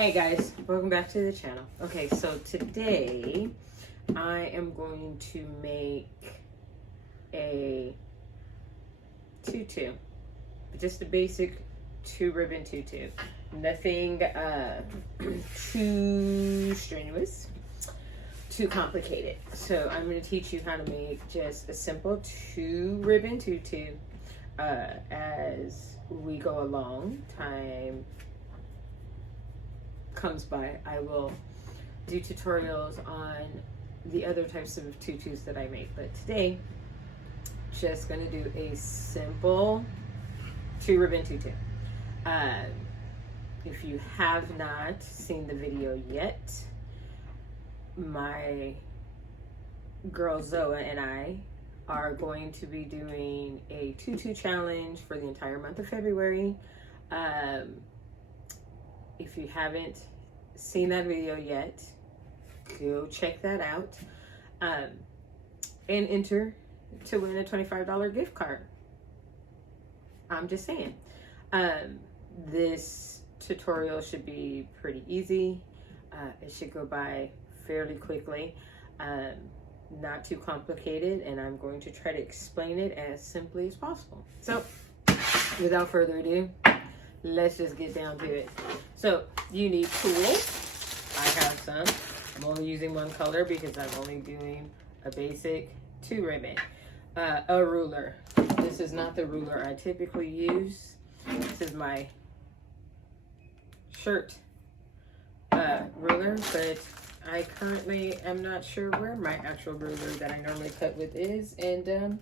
Hey guys, welcome back to the channel. Okay, so today I am going to make a tutu, just a basic 2-ribbon tutu. Nothing too strenuous, too complicated. So I'm going to teach you how to make just a simple 2-ribbon tutu as we go along. Time comes by, I will do tutorials on the other types of tutus that I make, but today just gonna do a simple 2-ribbon tutu. If you have not seen the video yet, my girl Zoa and I are going to be doing a tutu challenge for the entire month of February. If you haven't seen that video yet, go check that out and enter to win a $25 gift card. I'm just saying. This tutorial should be pretty easy. It should go by fairly quickly, not too complicated, and I'm going to try to explain it as simply as possible. So without further ado, let's just get down to it. So you need tools. I have some. I'm only using one color because I'm only doing a basic 2-ribbon. A ruler. This is not the ruler I typically use. This is my shirt ruler, but I currently am not sure where my actual ruler that I normally cut with is, and it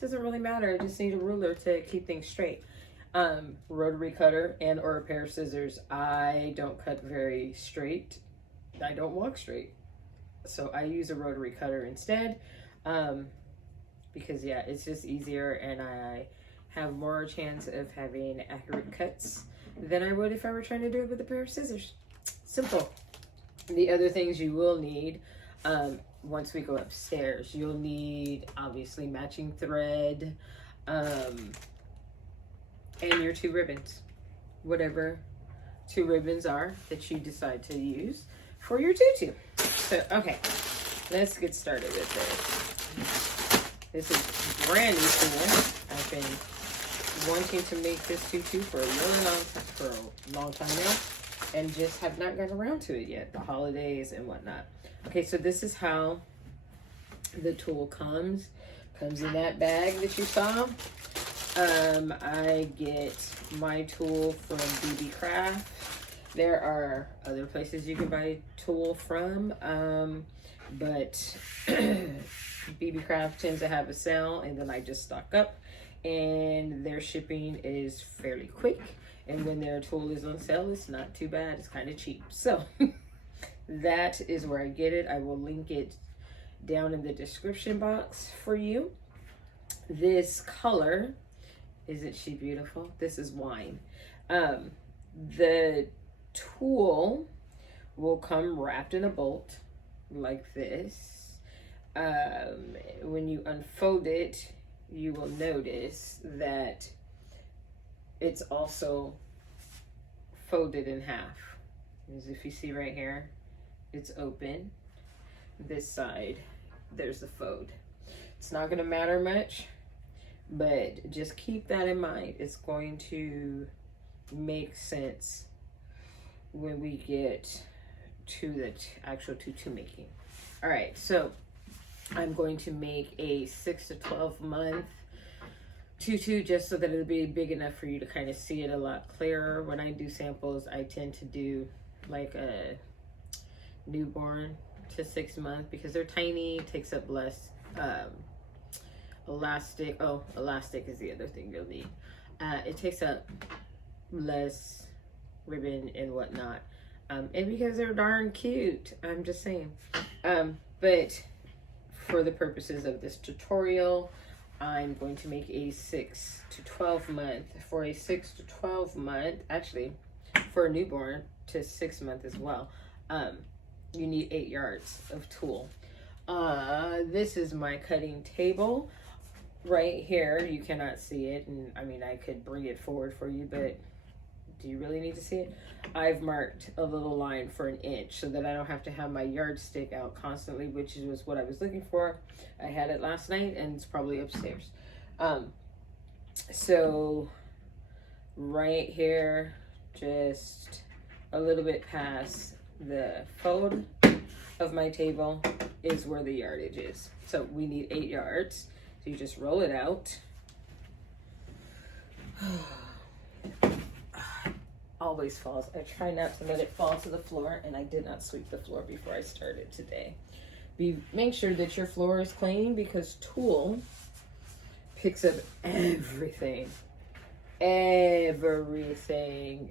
doesn't really matter. I just need a ruler to keep things straight. Rotary cutter and or a pair of scissors. I don't cut very straight. I don't walk straight, so I use a rotary cutter instead, because yeah, it's just easier, and I have more chance of having accurate cuts than I would if I were trying to do it with a pair of scissors. Simple. The other things you will need, once we go upstairs, you'll need obviously matching thread, and your 2 ribbons, whatever 2 ribbons are that you decide to use for your tutu. So, okay, let's get started with this. This is a brand new tool. I've been wanting to make this tutu for a long time now, and just have not gotten around to it yet, the holidays and whatnot. Okay, so this is how the tool comes in that bag that you saw. I get my tool from BB Craft. There are other places you can buy tool from, but BB Craft tends to have a sale, and then I just stock up, and their shipping is fairly quick, and when their tool is on sale, it's not too bad. It's kind of cheap. So that is where I get it. I will link it down in the description box for you. This color, isn't she beautiful? This is wine. The tool will come wrapped in a bolt like this. When you unfold it, you will notice that it's also folded in half. As if you see right here, it's open. This side, there's the fold. It's not gonna matter much, but just keep that in mind. It's going to make sense when we get to the actual tutu making. All right, so I'm going to make a 6 to 12 month tutu just so that it'll be big enough for you to kind of see it a lot clearer. When I do samples, I tend to do like a newborn to 6 months because they're tiny, takes up less elastic. Oh, elastic is the other thing you'll need. It takes up less ribbon and whatnot, and because they're darn cute, I'm just saying. But for the purposes of this tutorial, I'm going to make a 6 to 12 month. For a 6 to 12 month, actually for a newborn to 6 month as well, you need 8 yards of tool. This is my cutting table right here. You cannot see it, and I mean I could bring it forward for you, but Do you really need to see it? I've marked a little line for 1 inch so that I don't have to have my yardstick out constantly, which was what I was looking for. I had it last night and it's probably upstairs. So right here, just a little bit past the fold of my table is where the yardage is. So we need 8 yards. So you just roll it out. Always falls. I try not to let it fall to the floor, and I did not sweep the floor before I started today. Make sure that your floor is clean, because tulle picks up everything.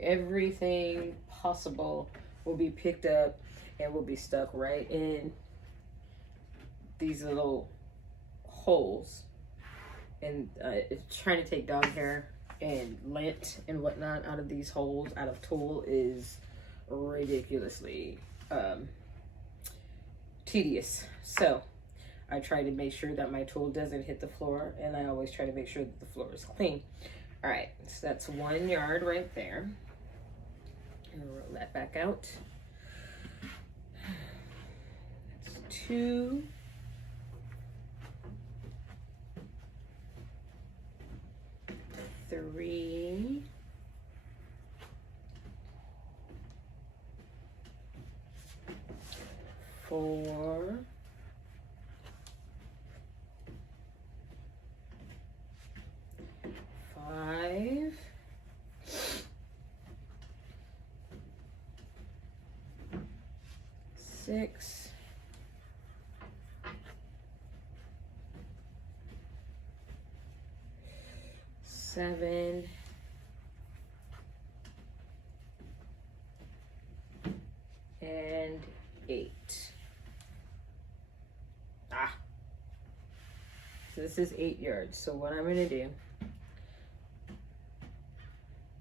Everything possible will be picked up and will be stuck right in these little holes. And trying to take dog hair and lint and whatnot out of these holes, out of tulle, is ridiculously tedious. So I try to make sure that my tulle doesn't hit the floor, and I always try to make sure that the floor is clean. All right, so that's 1 yard right there. And roll that back out. That's 2. 3. 4. 5. 6. 7. And 8. So this is 8 yards. So what I'm gonna do,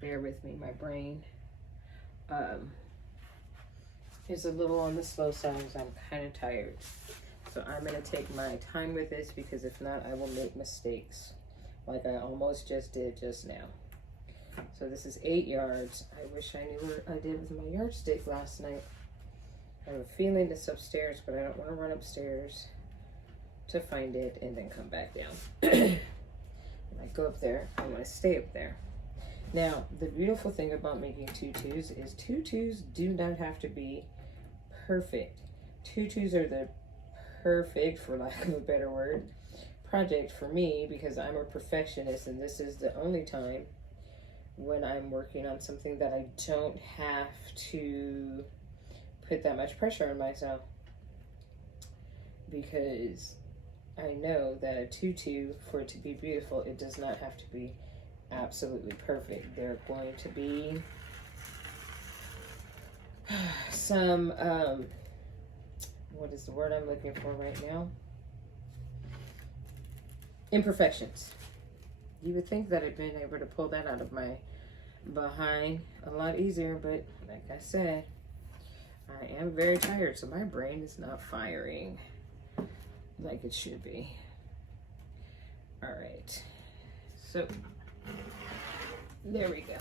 bear with me, my brain is a little on the slow side because I'm kind of tired. So I'm gonna take my time with this, because if not, I will make mistakes like I almost just did just now. So this is 8 yards. I wish I knew what I did with my yardstick last night. I have a feeling it's upstairs, but I don't want to run upstairs to find it and then come back down. When I go up there, I want to stay up there. Now, the beautiful thing about making tutus is tutus do not have to be perfect. Tutus are the perfect, for lack of a better word, project for me, because I'm a perfectionist, and this is the only time when I'm working on something that I don't have to put that much pressure on myself, because I know that a tutu, for it to be beautiful, it does not have to be absolutely perfect. There are going to be some what is the word I'm looking for right now? Imperfections. You would think that I'd been able to pull that out of my behind a lot easier, but like I said, I am very tired, so my brain is not firing like it should be. All right, so there we go.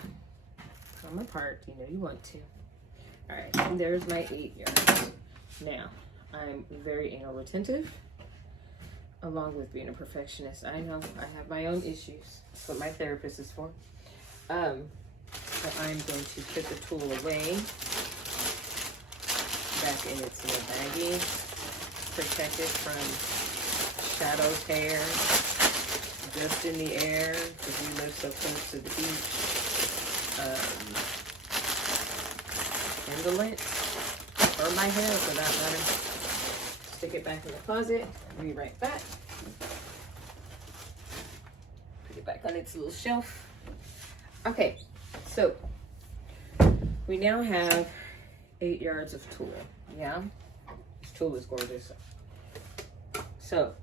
Come apart, you know you want to. All right, and there's my 8 yards. Now, I'm very anal retentive, along with being a perfectionist. I know I have my own issues. That's what my therapist is for. So I'm going to put the tool away, back in its little baggie, protect it from shadow tear, dust in the air, because we live so close to the beach, and the lint, or my hair for that matter. Stick it back in the closet, be right back. Put it back on its little shelf. Okay, so we now have 8 yards of tulle. Yeah, this tulle is gorgeous. So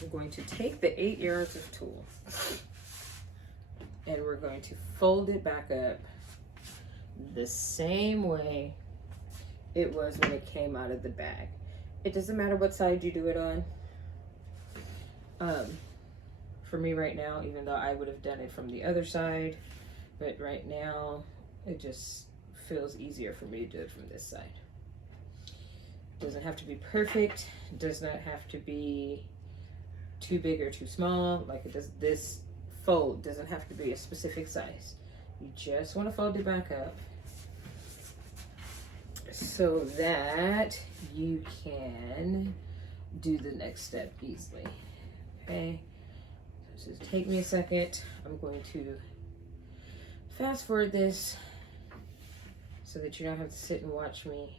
we're going to take the 8 yards of tulle and we're going to fold it back up the same way it was when it came out of the bag. It doesn't matter what side you do it on. For me right now, even though I would have done it from the other side, but right now It just feels easier for me to do it from this side. Doesn't have to be perfect. Does not have to be too big or too small. Like it does, this fold doesn't have to be a specific size. You just want to fold it back up so that you can do the next step easily. Okay, so just take me a second. I'm going to fast forward this so that you don't have to sit and watch me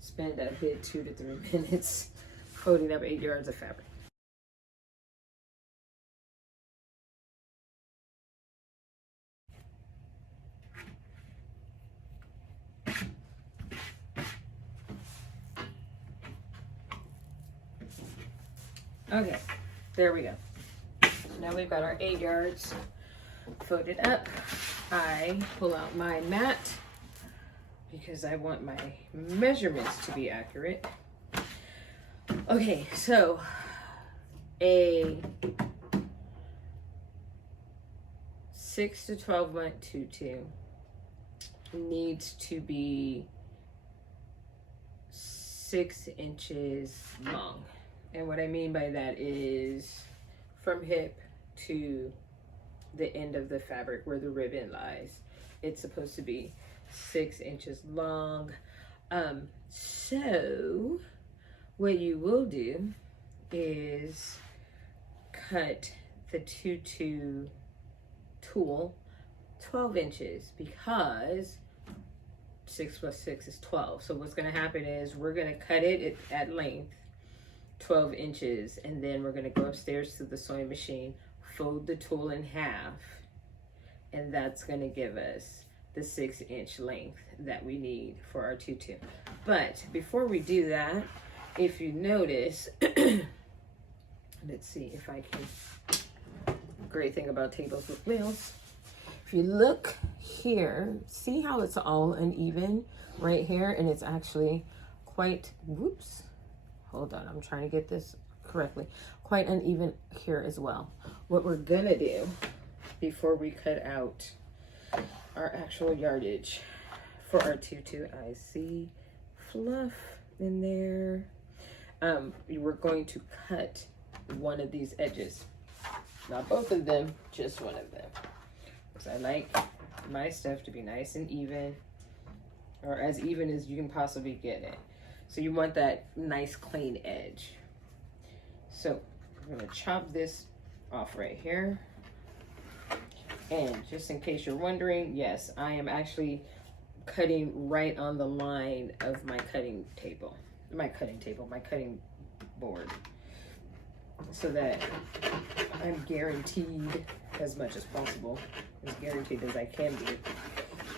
spend a good 2 to 3 minutes folding up 8 yards of fabric. Okay, there we go. So now we've got our 8 yards folded up. I pull out my mat because I want my measurements to be accurate. Okay, so a 6 to 12 month tutu needs to be 6 inches long. And what I mean by that is from hip to the end of the fabric where the ribbon lies. It's supposed to be 6 inches long. So what you will do is cut the tutu tool 12 inches because 6 plus 6 is 12. So what's going to happen is we're going to cut it at length 12 inches, and then we're going to go upstairs to the sewing machine, fold the tool in half, and that's going to give us the 6 inch length that we need for our tutu. But before we do that, if you notice, let's see if I can, great thing about tables with wheels, if you look here, see how it's all uneven right here, and it's actually quite, whoops, hold on, I'm trying to get this correctly, quite uneven here as well. What we're gonna do before we cut out our actual yardage for our tutu, I see fluff in there. We're going to cut one of these edges, not both of them, just one of them, because I like my stuff to be nice and even, or as even as you can possibly get it. So you want that nice clean edge. So I'm gonna chop this off right here. And just in case you're wondering, yes, I am actually cutting right on the line of my cutting board, so that I'm guaranteed, as much as possible, as guaranteed as I can be,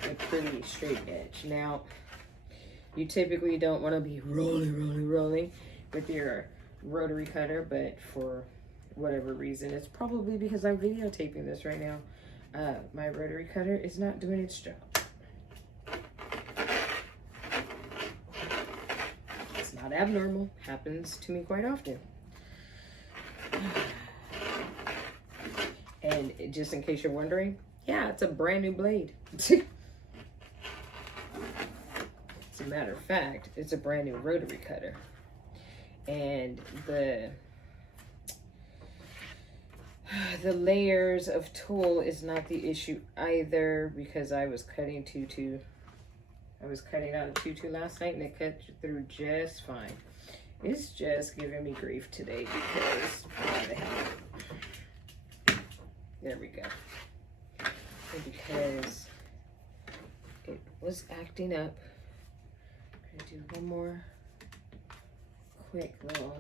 a pretty straight edge. Now, you typically don't want to be rolling with your rotary cutter, but for whatever reason, it's probably because I'm videotaping this right now, my rotary cutter is not doing its job. It's not abnormal, happens to me quite often. And just in case you're wondering, yeah, it's a brand new blade. As a matter of fact, it's a brand new rotary cutter. And the layers of tulle is not the issue either, because I was cutting out a tutu last night and it cut through just fine. It's just giving me grief today because why the hell? There we go. And because it was acting up. I'm gonna do one more quick little,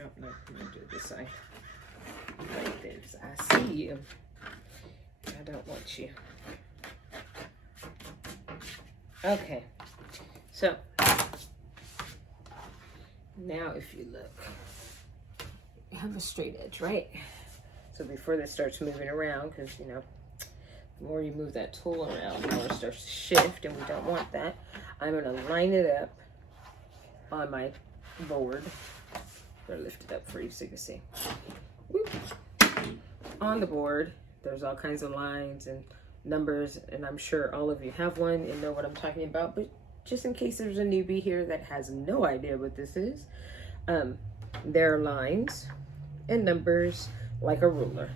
oh no, I'm gonna do it this side. Like this. I see you. I don't want you. Okay, so now if you look, you have a straight edge, right? So before this starts moving around, because you know, the more you move that tool around, the more it starts to shift, and we don't want that. I'm gonna line it up on my board. Or lift it up for you so you can see. Whoop. On the board, there's all kinds of lines and numbers, and I'm sure all of you have one and know what I'm talking about, but just in case there's a newbie here that has no idea what this is, there are lines and numbers like a ruler.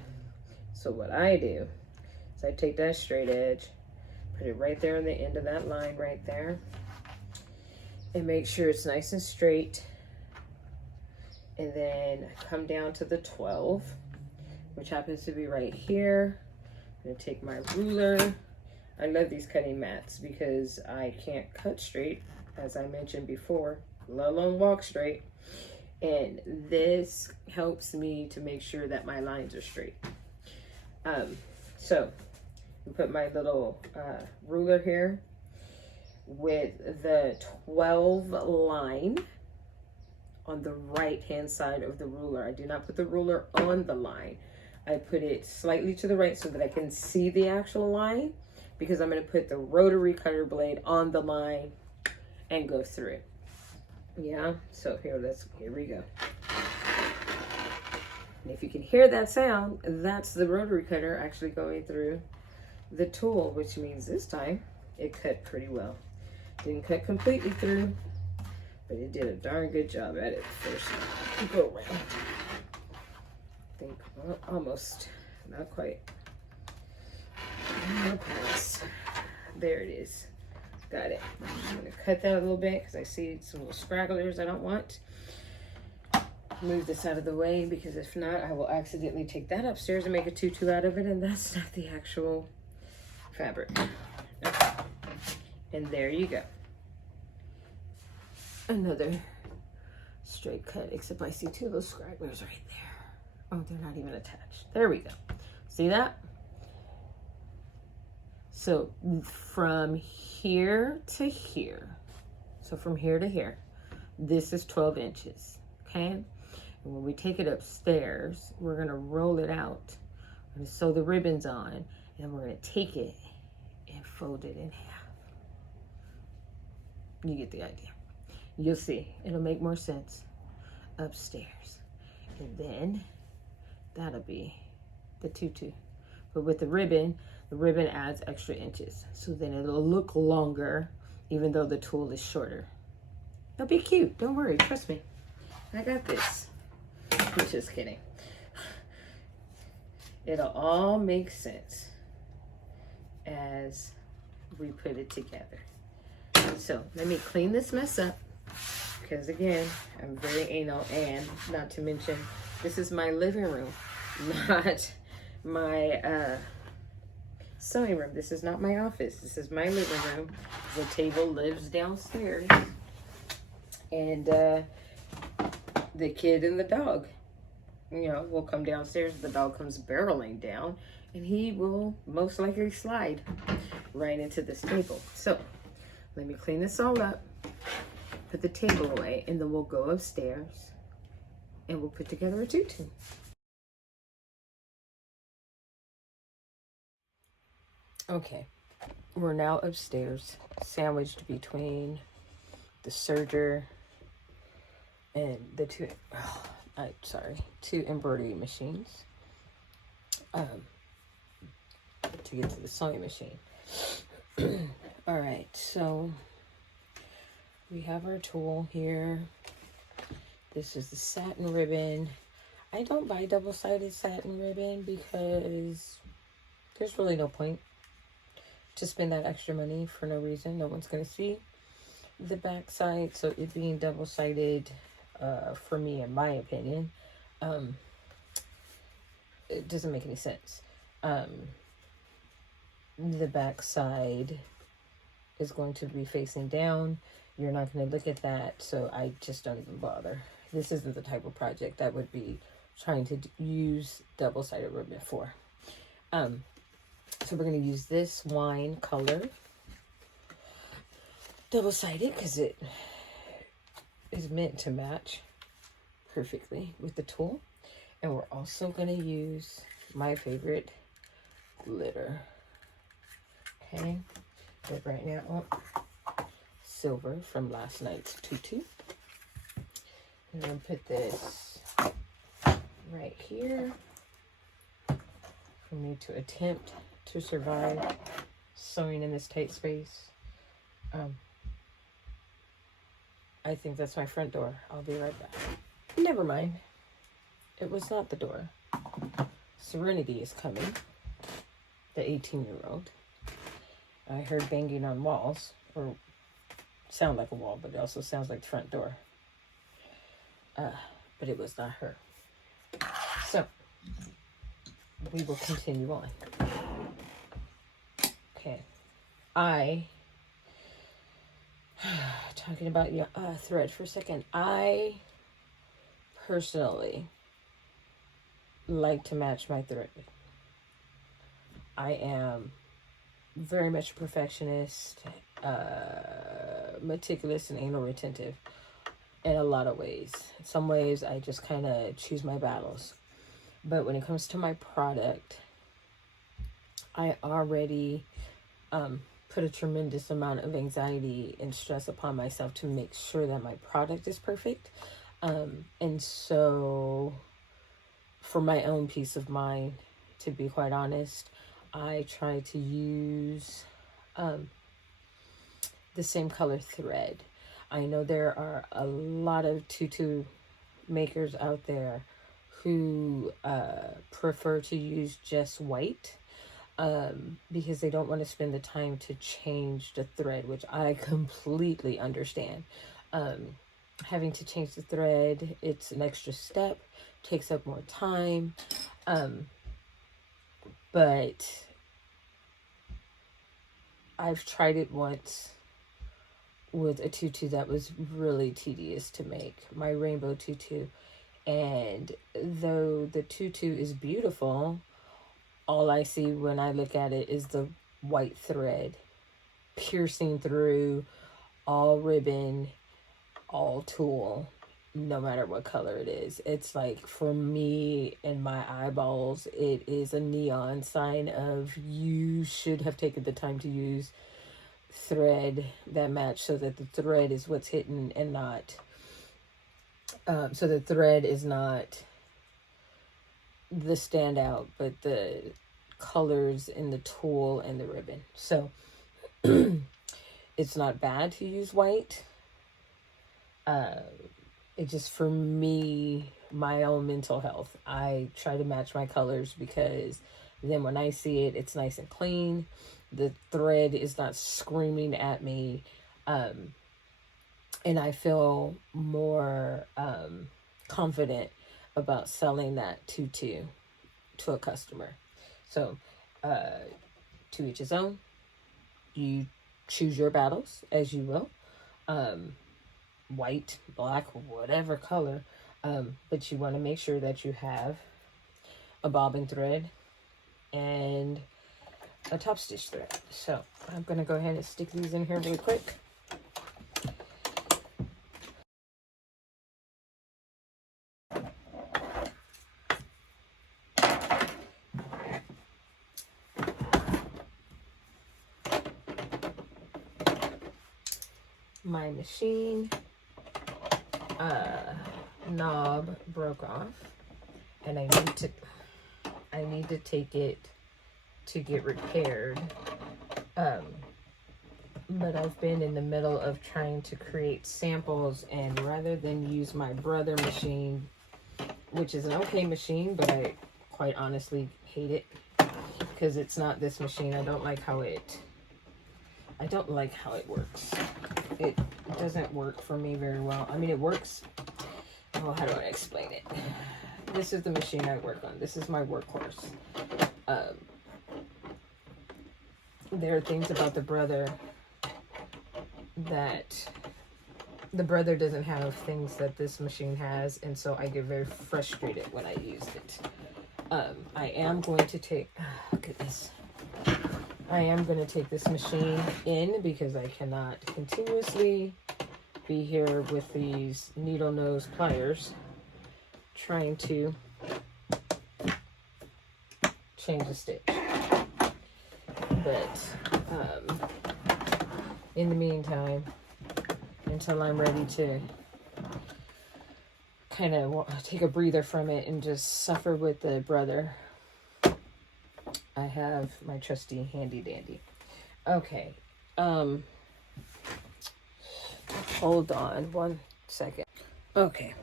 So what I do is I take that straight edge, put it right there on the end of that line right there, and make sure it's nice and straight. And then I come down to the 12, which happens to be right here. I'm gonna take my ruler. I love these cutting mats because I can't cut straight, as I mentioned before, let alone walk straight. And this helps me to make sure that my lines are straight. So I put my little ruler here with the 12 line on the right hand side of the ruler. I do not put the ruler on the line. I put it slightly to the right so that I can see the actual line, because I'm going to put the rotary cutter blade on the line and go through it. Yeah, so here we go. And if you can hear that sound, that's the rotary cutter actually going through the tool, which means this time it cut pretty well. Didn't cut completely through, but it did a darn good job at it first go around. I think, well, almost, not quite. Pass. There it is. Got it. I'm just going to cut that a little bit because I see some little scragglers I don't want. Move this out of the way, because if not, I will accidentally take that upstairs and make a tutu out of it, and that's not the actual fabric. Okay. And there you go. Another straight cut, except I see two little scragglers right there. Oh, they're not even attached. There we go. See that? So from here to here, so from here to here, this is 12 inches, okay? And when we take it upstairs, we're gonna roll it out. We're gonna sew the ribbons on, and we're gonna take it and fold it in half. You get the idea. You'll see, it'll make more sense upstairs. And then that'll be the tutu. But with the ribbon adds extra inches. So then it'll look longer, even though the tool is shorter. It'll be cute, don't worry, trust me. I got this. I'm just kidding. It'll all make sense as we put it together. So let me clean this mess up, because again, I'm very anal, and not to mention, this is my living room, not my sewing room. This is not my office. This is my living room. The table lives downstairs, and the kid and the dog, you know, will come downstairs. The dog comes barreling down, and he will most likely slide right into this table. So let me clean this all up, put the table away, and then we'll go upstairs and we'll put together a tutu. Okay, we're now upstairs, sandwiched between the serger and the two embroidery machines to get to the sewing machine. All right, so we have our tool here. This is the satin ribbon. I don't buy double-sided satin ribbon because there's really no point to spend that extra money for no reason. No one's going to see the back side, so it being double-sided, for me, in my opinion, it doesn't make any sense. The back side is going to be facing down. You're not going to look at that, so I just don't even bother. This isn't the type of project that would be trying to use double-sided ribbon for. So we're going to use this wine color double-sided because it is meant to match perfectly with the tool. And we're also going to use my favorite glitter. Okay, but right now, silver from last night's tutu. And then put this right here for me to attempt to survive sewing in this tight space. I think that's my front door. I'll be right back. Never mind. It was not the door. Serenity is coming. The 18-year-old. I heard banging on walls, or sound like a wall, but it also sounds like the front door. But it was not her. So, we will continue on. Okay. Talking about thread for a second. I personally like to match my thread. I am very much a perfectionist, meticulous, and anal retentive in a lot of ways. In some ways, I just kind of choose my battles. But when it comes to my product, I already put a tremendous amount of anxiety and stress upon myself to make sure that my product is perfect. And so, for my own peace of mind, to be quite honest, I try to use the same color thread. I know there are a lot of tutu makers out there who prefer to use just white because they don't want to spend the time to change the thread, which I completely understand. Having to change the thread, it's an extra step, takes up more time, but I've tried it once with a tutu that was really tedious to make, my rainbow tutu. And though the tutu is beautiful, all I see when I look at it is the white thread piercing through all ribbon, all tulle, no matter what color it is. It's like, for me and my eyeballs, it is a neon sign of you should have taken the time to use thread that match, so that the thread is what's hidden and not so the thread is not the standout, but the colors in the tulle and the ribbon. So it's not bad to use white. It just, for me, my own mental health, I try to match my colors, because then when I see it, it's nice and clean. The thread is not screaming at me. And I feel more confident about selling that tutu to a customer. So, to each his own. You choose your battles as you will. White, black, whatever color. But you want to make sure that you have a bobbin thread and a top stitch thread. So I'm going to go ahead and stick these in here really quick. My machine knob broke off, and I need to take it to get repaired. But I've been in the middle of trying to create samples, and rather than use my brother machine, which is an okay machine, but I quite honestly hate it because it's not this machine. I don't like how it works. It doesn't work for me very well. I mean, it works. Well, how do I explain it? This is the machine I work on. This is my workhorse. There are things about the brother that the brother doesn't have, things that this machine has, and so I get very frustrated when I use it. I am going to take, I am going to take this machine in, because I cannot continuously be here with these needle nose pliers trying to change the stitch. But in the meantime, until I'm ready to kind of take a breather from it and just suffer with the brother, I have my trusty handy dandy. Okay. Hold on 1 second. Okay.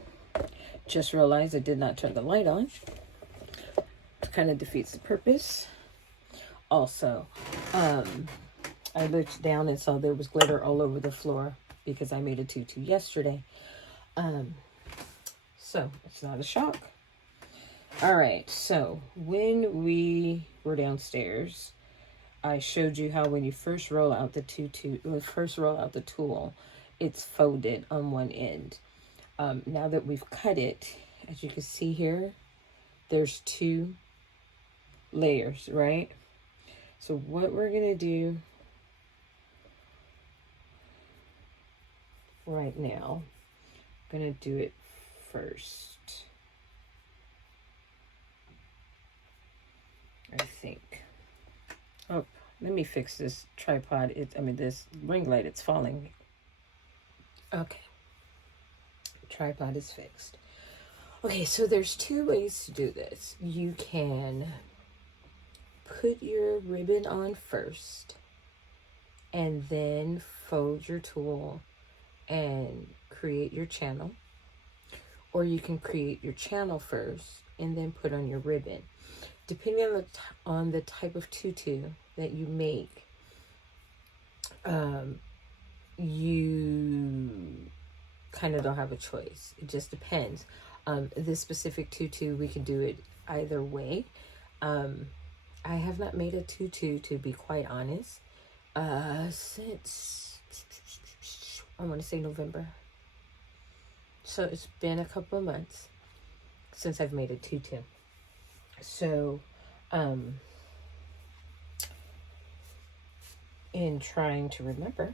Just realized I did not turn the light on. It kind of defeats the purpose. Also, I looked down and saw there was glitter all over the floor because I made a tutu yesterday. So it's not a shock. All right, so when we were downstairs, I showed you how when you first roll out the tool, it's folded on one end. Now that we've cut it, as you can see here, there's 2 layers, right? So what we're gonna do right now, I'm gonna do it first. I think. Oh, let me fix this tripod. This ring light, it's falling. Okay. Tripod is fixed. Okay, so there's 2 ways to do this. You can put your ribbon on first and then fold your tool and create your channel. Or you can create your channel first and then put on your ribbon. Depending on the type of tutu that you make, you kind of don't have a choice. It just depends. This specific tutu, we can do it either way. I have not made a tutu, to be quite honest, since, I want to say November. So it's been a couple of months since I've made a tutu. So, in trying to remember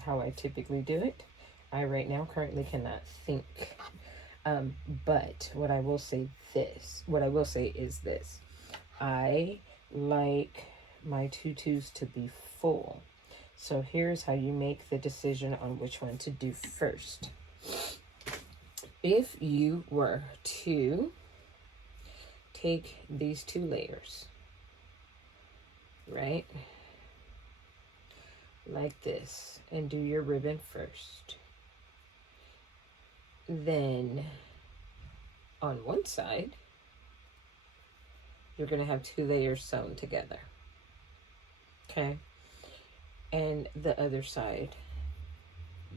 how I typically do it, I right now currently cannot think. But what I will say is this. I like my tutus to be full. So here's how you make the decision on which one to do first. If you were to take these 2 layers, right, like this, and do your ribbon first, then on one side, you're going to have 2 layers sewn together, okay, and the other side,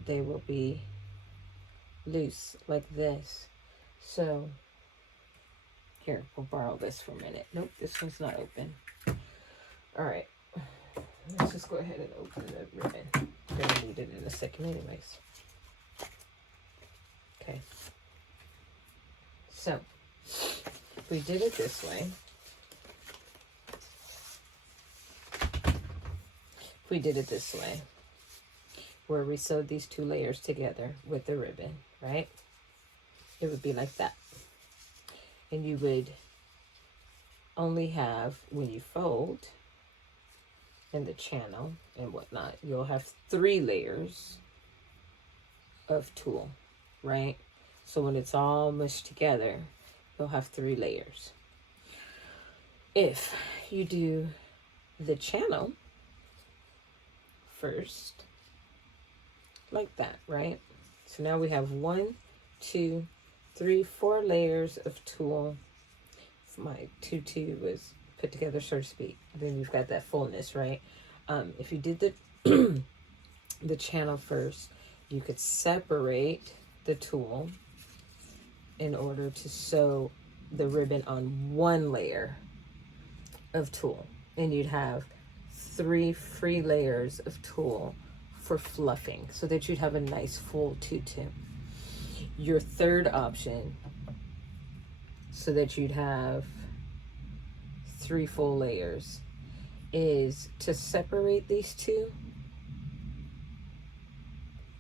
they will be loose like this. So here, we'll borrow this for a minute. Nope, this one's not open. All right, let's just go ahead and open the ribbon. We're gonna need it in a second anyways. Okay, so if we did it this way, where we sewed these 2 layers together with the ribbon, right? It would be like that. And you would only have, when you fold in the channel and whatnot, you'll have 3 layers of tulle, right? So when it's all mushed together, you'll have 3 layers. If you do the channel first, like that, right? So now we have 1, 2, 3, 4 layers of tulle. My tutu was put together, so to speak. Then you've got that fullness, right? If you did the the channel first, you could separate the tulle in order to sew the ribbon on 1 layer of tulle, and you'd have 3 free layers of tulle for fluffing, so that you'd have a nice full tutu. Your third option, so that you'd have 3 full layers, is to separate these 2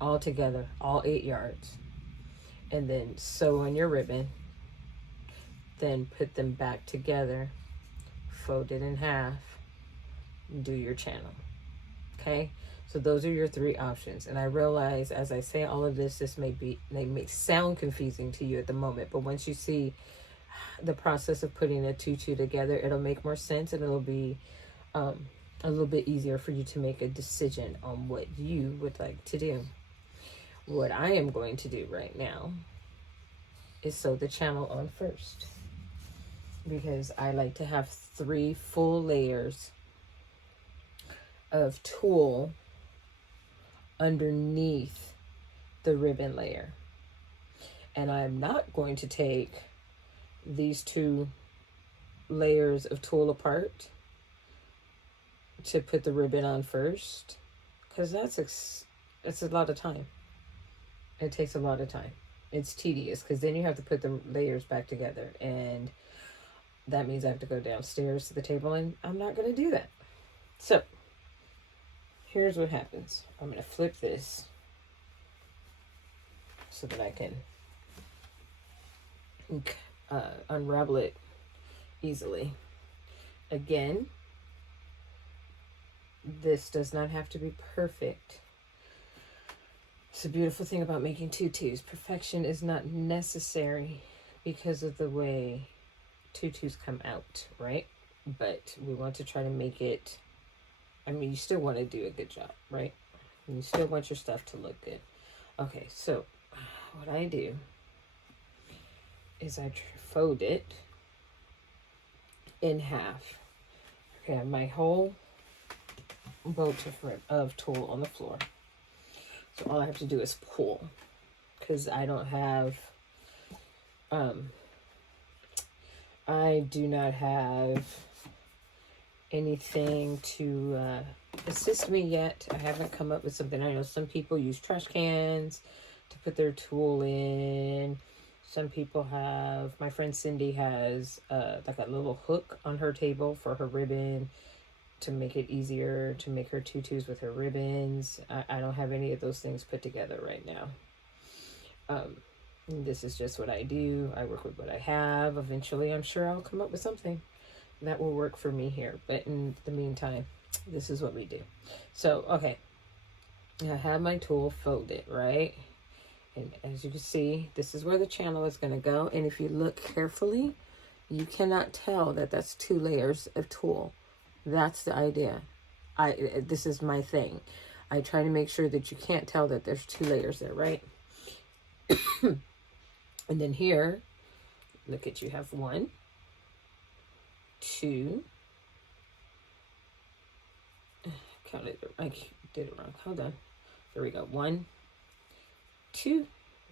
all together, all 8 yards, and then sew on your ribbon, then put them back together, fold it in half, and do your channel. Okay, so those are your 3 options. And I realize as I say all of this, this may sound confusing to you at the moment, but once you see the process of putting a tutu together, it'll make more sense, and it'll be a little bit easier for you to make a decision on what you would like to do. What I am going to do right now is sew the channel on first, because I like to have 3 full layers of tulle underneath the ribbon layer. And I'm not going to take these 2 layers of tulle apart to put the ribbon on first, because that's a lot of time. It takes a lot of time. It's tedious, because then you have to put the layers back together, and that means I have to go downstairs to the table, and I'm not going to do that. So here's what happens. I'm going to flip this so that I can unravel it easily. Again, this does not have to be perfect. It's a beautiful thing about making tutus. Perfection is not necessary because of the way tutus come out, right? But we want to try to make it, I mean, you still want to do a good job, right? And you still want your stuff to look good. Okay, so what I do is I fold it in half. Okay, I have my whole bolt of tulle on the floor. So all I have to do is pull, because I don't have, I do not have anything to assist me yet. I haven't come up with something. I know some people use trash cans to put their tulle in. Some people have, my friend Cindy has like a little hook on her table for her ribbon to make it easier to make her tutus with her ribbons. I don't have any of those things put together right now. This is just what I do. I work with what I have. Eventually, I'm sure I'll come up with something that will work for me here. But in the meantime, this is what we do. So, okay. I have my tulle folded, right? And as you can see, this is where the channel is going to go. And if you look carefully, you cannot tell that that's 2 layers of tulle. That's the idea. This is my thing. I try to make sure that you can't tell that there's 2 layers there, right? And then here, look at, you have 1, 2. Counted. I did it wrong. Hold on. There we go. 1, 2.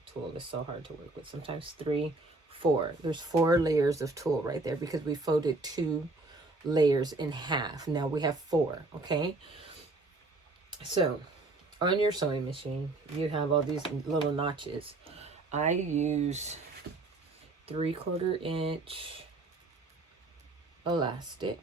Tulle is so hard to work with. Sometimes 3, 4. There's 4 layers of tulle right there because we folded 2 layers in half. Now we have 4. Okay. So on your sewing machine, you have all these little notches. I use 3/4 inch elastic,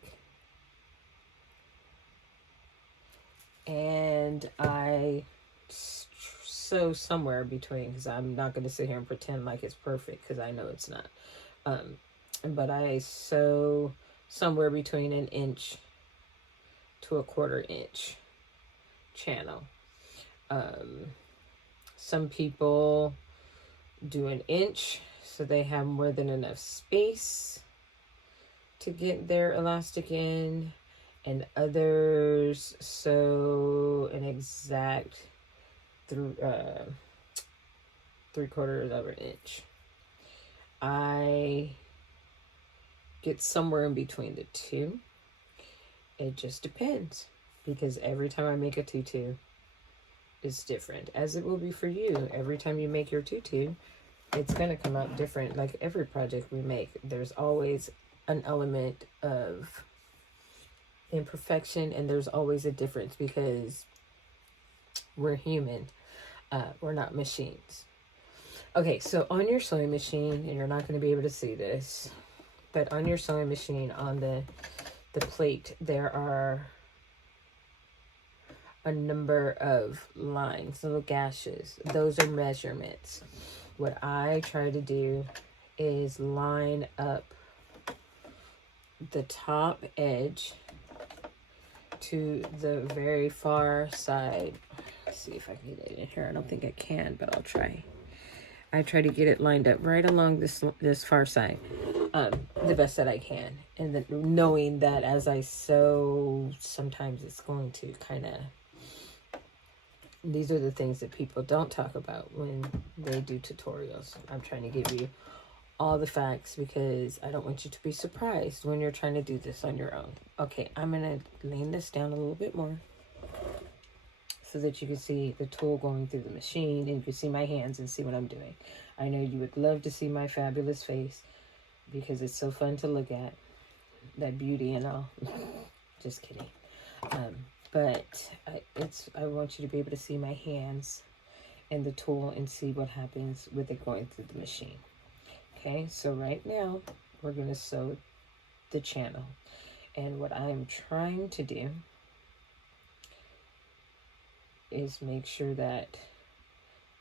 and I sew somewhere between, because I'm not going to sit here and pretend like it's perfect, because I know it's not. But I sew somewhere between 1 inch to 1/4 inch channel. Some people do 1 inch, so they have more than enough space to get their elastic in, and others sew an exact 3/4 of an inch. I get somewhere in between the 2. It just depends, because every time I make a tutu, it's different, as it will be for you. Every time you make your tutu, it's going to come out different. Like every project we make, there's always an element of imperfection, and there's always a difference, because we're human. We're not machines. Okay, so on your sewing machine, and you're not going to be able to see this, but on your sewing machine, on the plate, there are a number of lines, little gashes. Those are measurements. What I try to do is line up the top edge to the very far side. Let's see if I can get it in here. I don't think I can, but I'll try. I try to get it lined up right along this far side. the best that I can. And then knowing that as I sew, sometimes it's going to kind of, these are the things that people don't talk about when they do tutorials. I'm trying to give you all the facts because I don't want you to be surprised when you're trying to do this on your own. Okay, I'm going to lean this down a little bit more so that you can see the tool going through the machine and you can see my hands and see what I'm doing. I know you would love to see my fabulous face because it's so fun to look at, that beauty and all. Just kidding. But I want you to be able to see my hands and the tool and see what happens with it going through the machine. Okay, so right now we're going to sew the channel. And what I'm trying to do is make sure that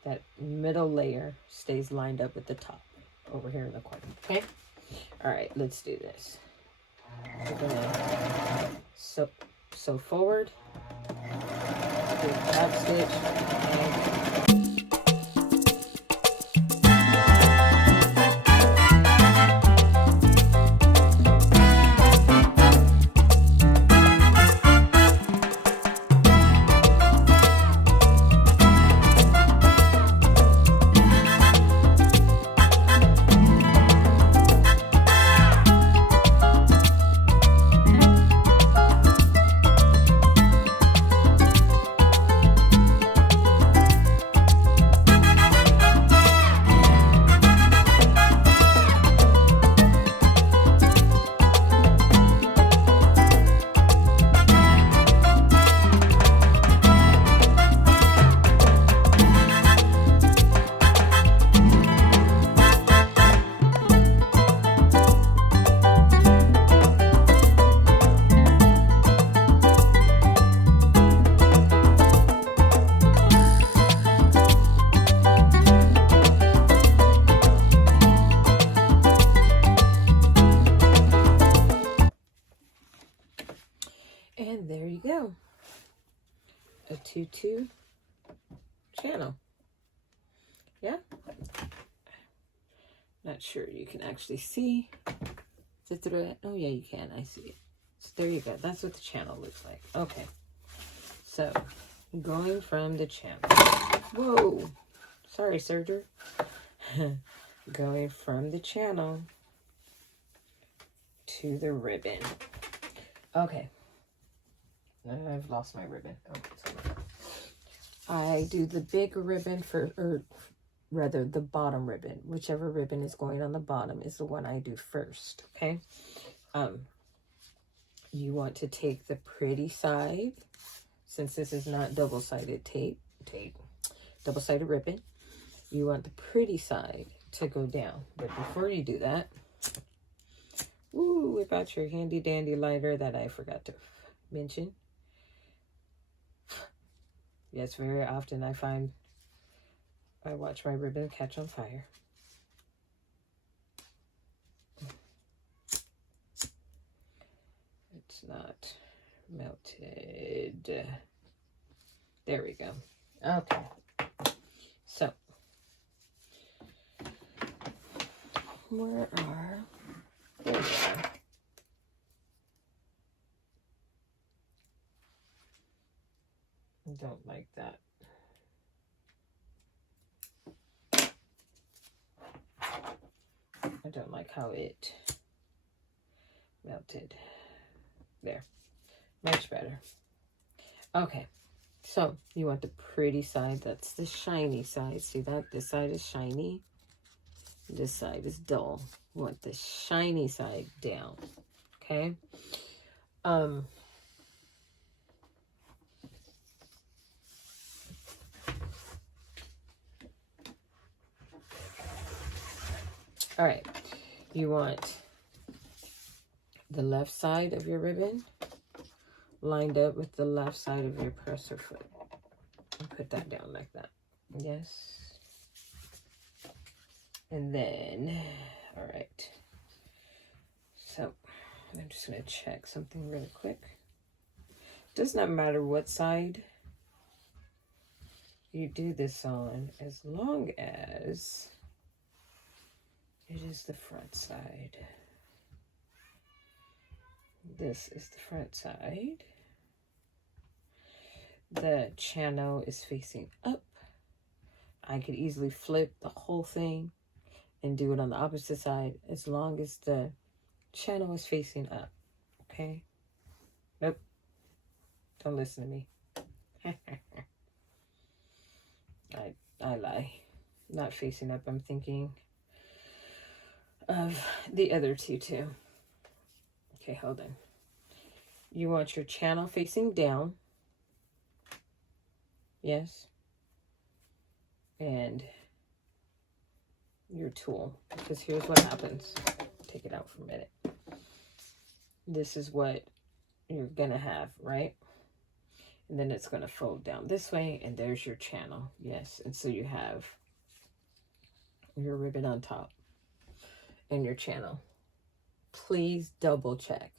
that middle layer stays lined up with the top over here in the corner. Okay, all right, let's do this. We're going to sew forward, do a back stitch, and there you go. A tutu channel. Yeah? Not sure you can actually see the thread. Oh yeah, you can. I see it. So there you go. That's what the channel looks like. Okay. So going from the channel. Whoa. Sorry, Serger. Going from the channel to the ribbon. Okay. I've lost my ribbon. Okay. I do the big ribbon for, or rather the bottom ribbon. Whichever ribbon is going on the bottom is the one I do first. Okay. You want to take the pretty side, since this is not double-sided double-sided ribbon. You want the pretty side to go down. But before you do that, whip out your handy dandy lighter that I forgot to mention. Yes, very often I watch my ribbon catch on fire. It's not melted. There we go. Okay. So, there we are. Don't like that. I don't like how it melted. There. Much better. Okay. So, you want the pretty side. That's the shiny side. See that? This side is shiny. This side is dull. You want the shiny side down. Okay? All right, you want the left side of your ribbon lined up with the left side of your presser foot. And put that down like that. Yes. And then, all right. So, I'm just going to check something really quick. Does not matter what side you do this on, as long as it is the front side. This is the front side. The channel is facing up. I could easily flip the whole thing and do it on the opposite side as long as the channel is facing up. Okay? Nope. Don't listen to me. I lie. Not facing up. I'm thinking of the other tutu. Okay, hold on. You want your channel facing down. Yes. And your tulle. Because here's what happens. Take it out for a minute. This is what you're going to have, right? And then it's going to fold down this way. And there's your channel. Yes. And so you have your ribbon on top and your channel. Please double check.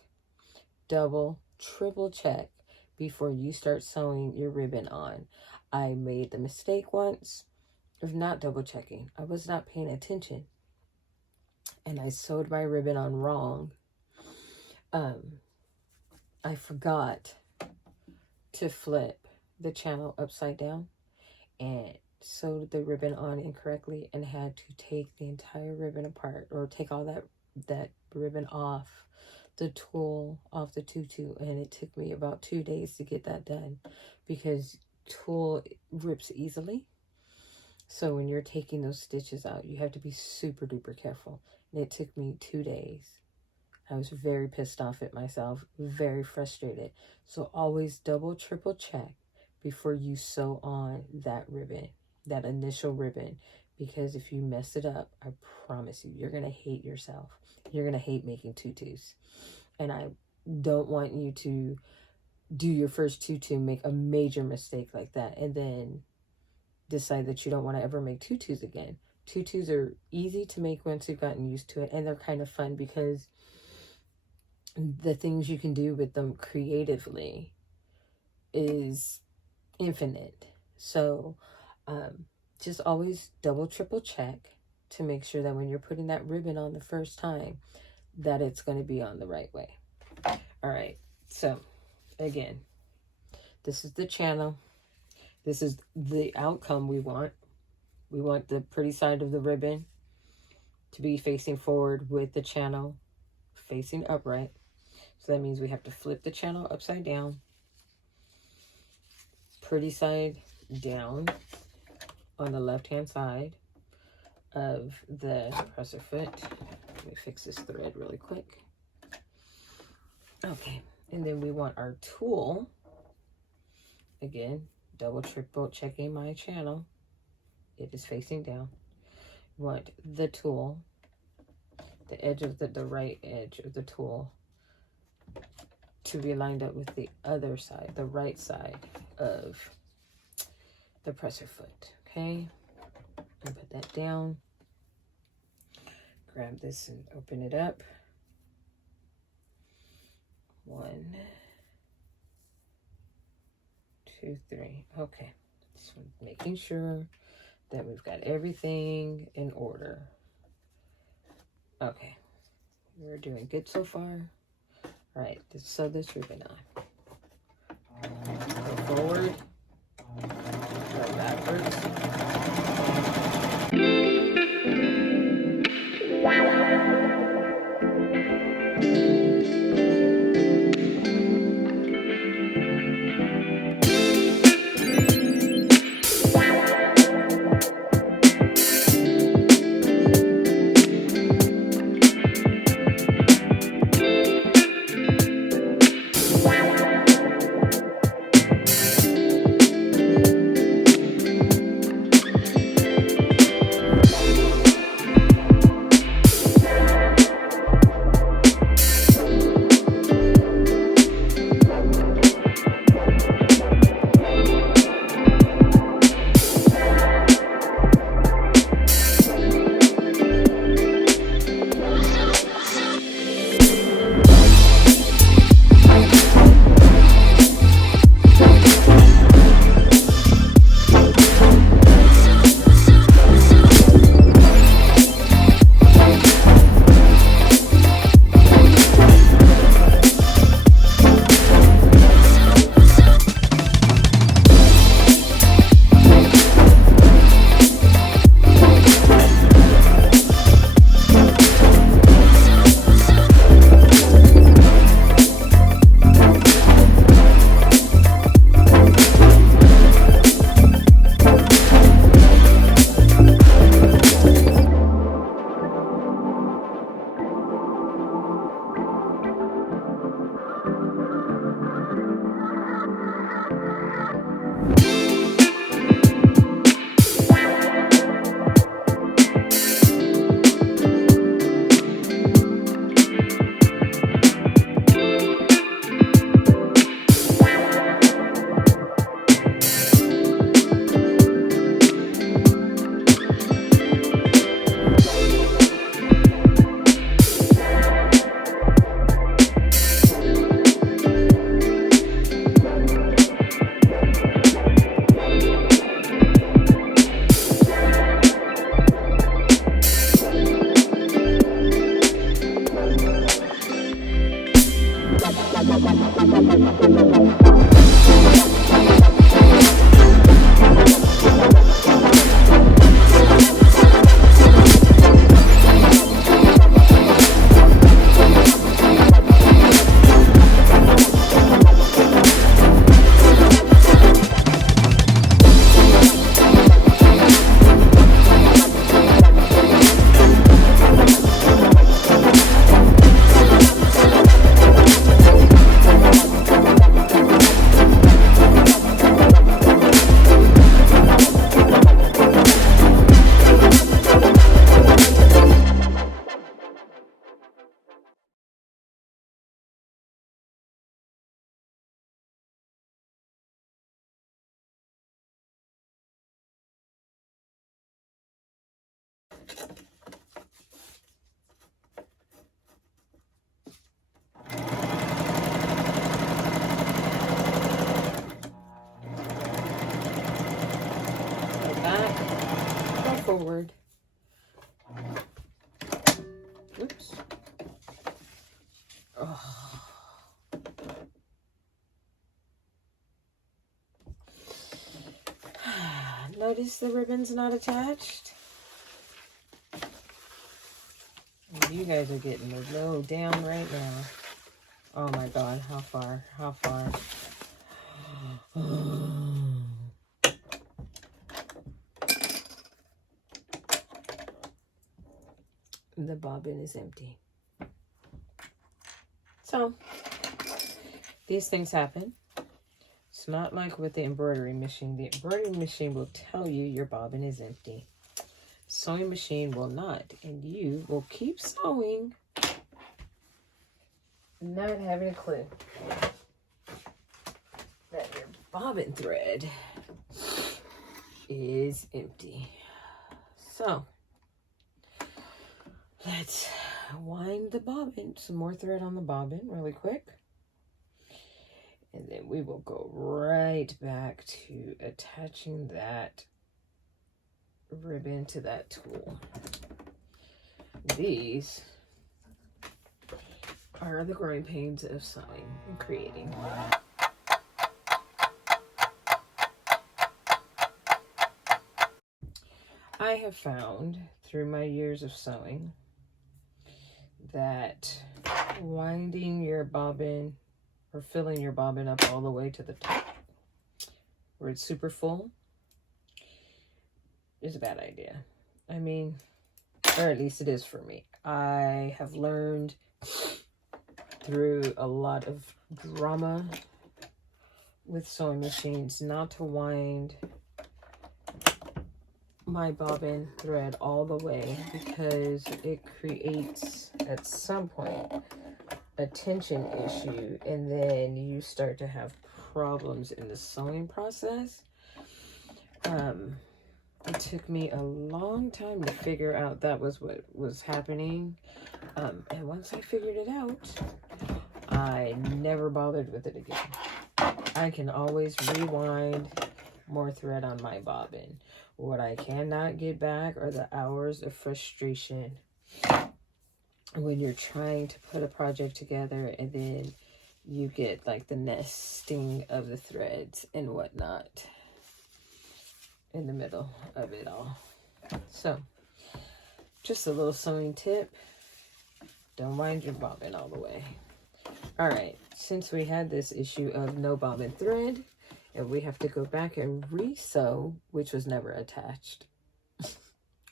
Double, triple check before you start sewing your ribbon on. I made the mistake once of not double checking. I was not paying attention. And I sewed my ribbon on wrong. I forgot to flip the channel upside down and sewed the ribbon on incorrectly and had to take the entire ribbon apart, or take all that ribbon off the tulle, off the tutu, and it took me about 2 days to get that done because tulle rips easily. So when you're taking those stitches out, you have to be super duper careful. And it took me 2 days. I was very pissed off at myself, very frustrated. So always double, triple check before you sew on that ribbon, that initial ribbon, because if you mess it up, I promise you, you're going to hate yourself. You're going to hate making tutus. And I don't want you to do your first tutu, make a major mistake like that, and then decide that you don't want to ever make tutus again. Tutus are easy to make once you've gotten used to it, and they're kind of fun because the things you can do with them creatively is infinite. So just always double, triple check to make sure that when you're putting that ribbon on the first time, that it's going to be on the right way. All right. So again, this is the channel. This is the outcome we want. We want the pretty side of the ribbon to be facing forward with the channel facing upright. So that means we have to flip the channel upside down. Pretty side down on the left-hand side of the presser foot. Let me fix this thread really quick. Okay, and then we want our tulle. Again, double, triple checking my channel. It is facing down. We want the tulle, the edge of the right edge of the tulle, to be lined up with the other side, the right side of the presser foot. Okay, and put that down. Grab this and open it up. 1, 2, 3. Okay, just making sure that we've got everything in order. Okay, we're doing good so far. All right, let's sew this ribbon on. Go forward, go backwards. back, go forward. Oops. Oh. Notice the ribbon's not attached. You guys are getting the low down right now. Oh my God, how far? How far? The bobbin is empty. So, these things happen. It's not like with the embroidery machine. The embroidery machine will tell you your bobbin is empty. Sewing machine will not, and you will keep sewing, not having a clue that your bobbin thread is empty. So, let's wind the bobbin, some more thread on the bobbin really quick. And then we will go right back to attaching that ribbon to that tool. These are the growing pains of sewing and creating. I have found through my years of sewing that winding your bobbin or filling your bobbin up all the way to the top where it's super full is a bad idea. I mean, or at least it is for me. I have learned through a lot of drama with sewing machines not to wind my bobbin thread all the way, because it creates at some point a tension issue, and then you start to have problems in the sewing process. It took me a long time to figure out that was what was happening, and once I figured it out, I never bothered with it again. I can always rewind more thread on my bobbin. What I cannot get back are the hours of frustration when you're trying to put a project together and then you get like the nesting of the threads and whatnot in the middle of it all. So, just a little sewing tip. Don't wind your bobbin all the way. All right, since we had this issue of no bobbin thread, and we have to go back and re-sew, which was never attached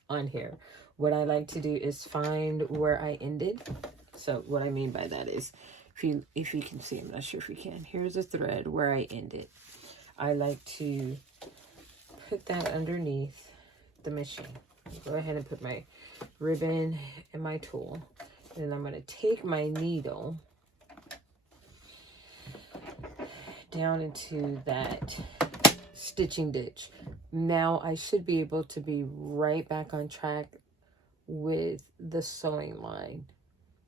on here. What I like to do is find where I ended. So what I mean by that is, if you can see, I'm not sure if you can. Here's a thread where I ended. I like to put that underneath the machine. Go ahead and put my ribbon and my tool. And then I'm going to take my needle down into that stitching ditch. Now I should be able to be right back on track with the sewing line.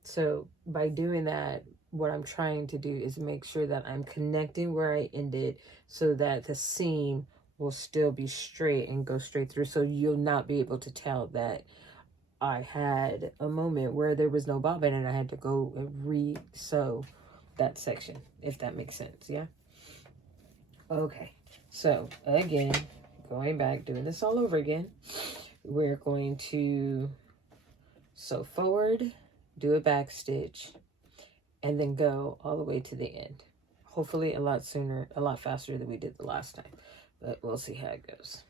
So by doing that, what I'm trying to do is make sure that I'm connecting where I ended so that the seam will still be straight and go straight through. So you'll not be able to tell that I had a moment where there was no bobbin and I had to go and re-sew that section, if that makes sense. Yeah. Okay. So again, going back, doing this all over again, we're going to sew forward, do a back stitch, and then go all the way to the end. Hopefully a lot sooner, a lot faster than we did the last time, but we'll see how it goes.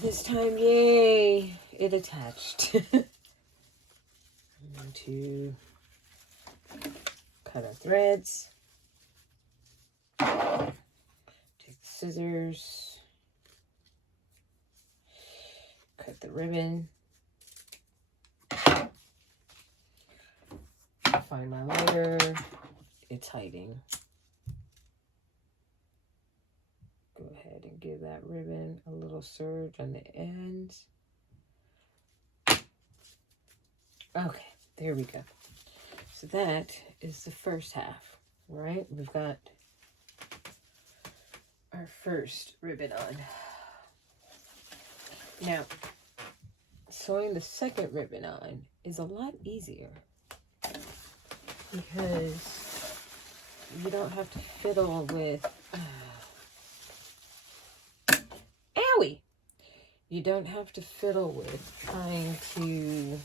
this time, yay, it attached. I'm going to cut our threads. Take the scissors. Cut the ribbon. Find my lighter. It's hiding. Go ahead and give that ribbon a little surge on the ends. Okay, there we go. So that is the first half, right? We've got our first ribbon on. Now, sewing the second ribbon on is a lot easier because you don't have to fiddle with owie! You don't have to fiddle with trying to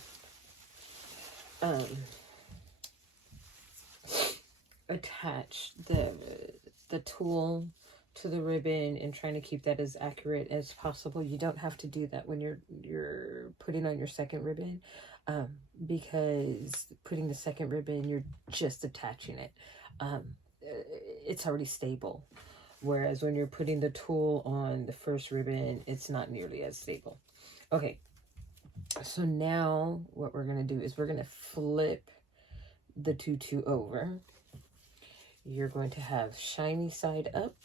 attach the tool to the ribbon and trying to keep that as accurate as possible. You don't have to do that when you're putting on your second ribbon, because putting the second ribbon, you're just attaching it. It's already stable. Whereas when you're putting the tool on the first ribbon, it's not nearly as stable. Okay, so now what we're going to do is we're going to flip the tutu over. You're going to have shiny side up,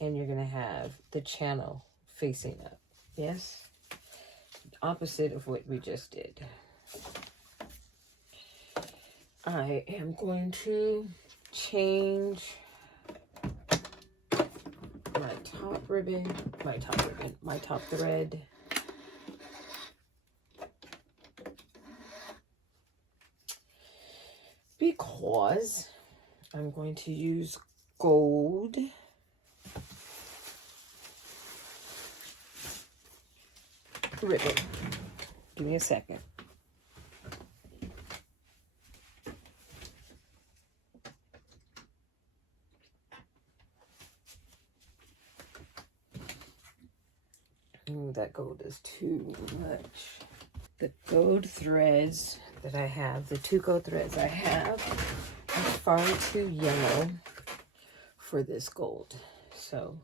and you're going to have the channel facing up. Yes? Opposite of what we just did. I am going to change my top thread. Because I'm going to use gold ribbon. Give me a second. Ooh, that gold is too much. The gold threads that I have, the 2 gold threads I have, are far too yellow for this gold. So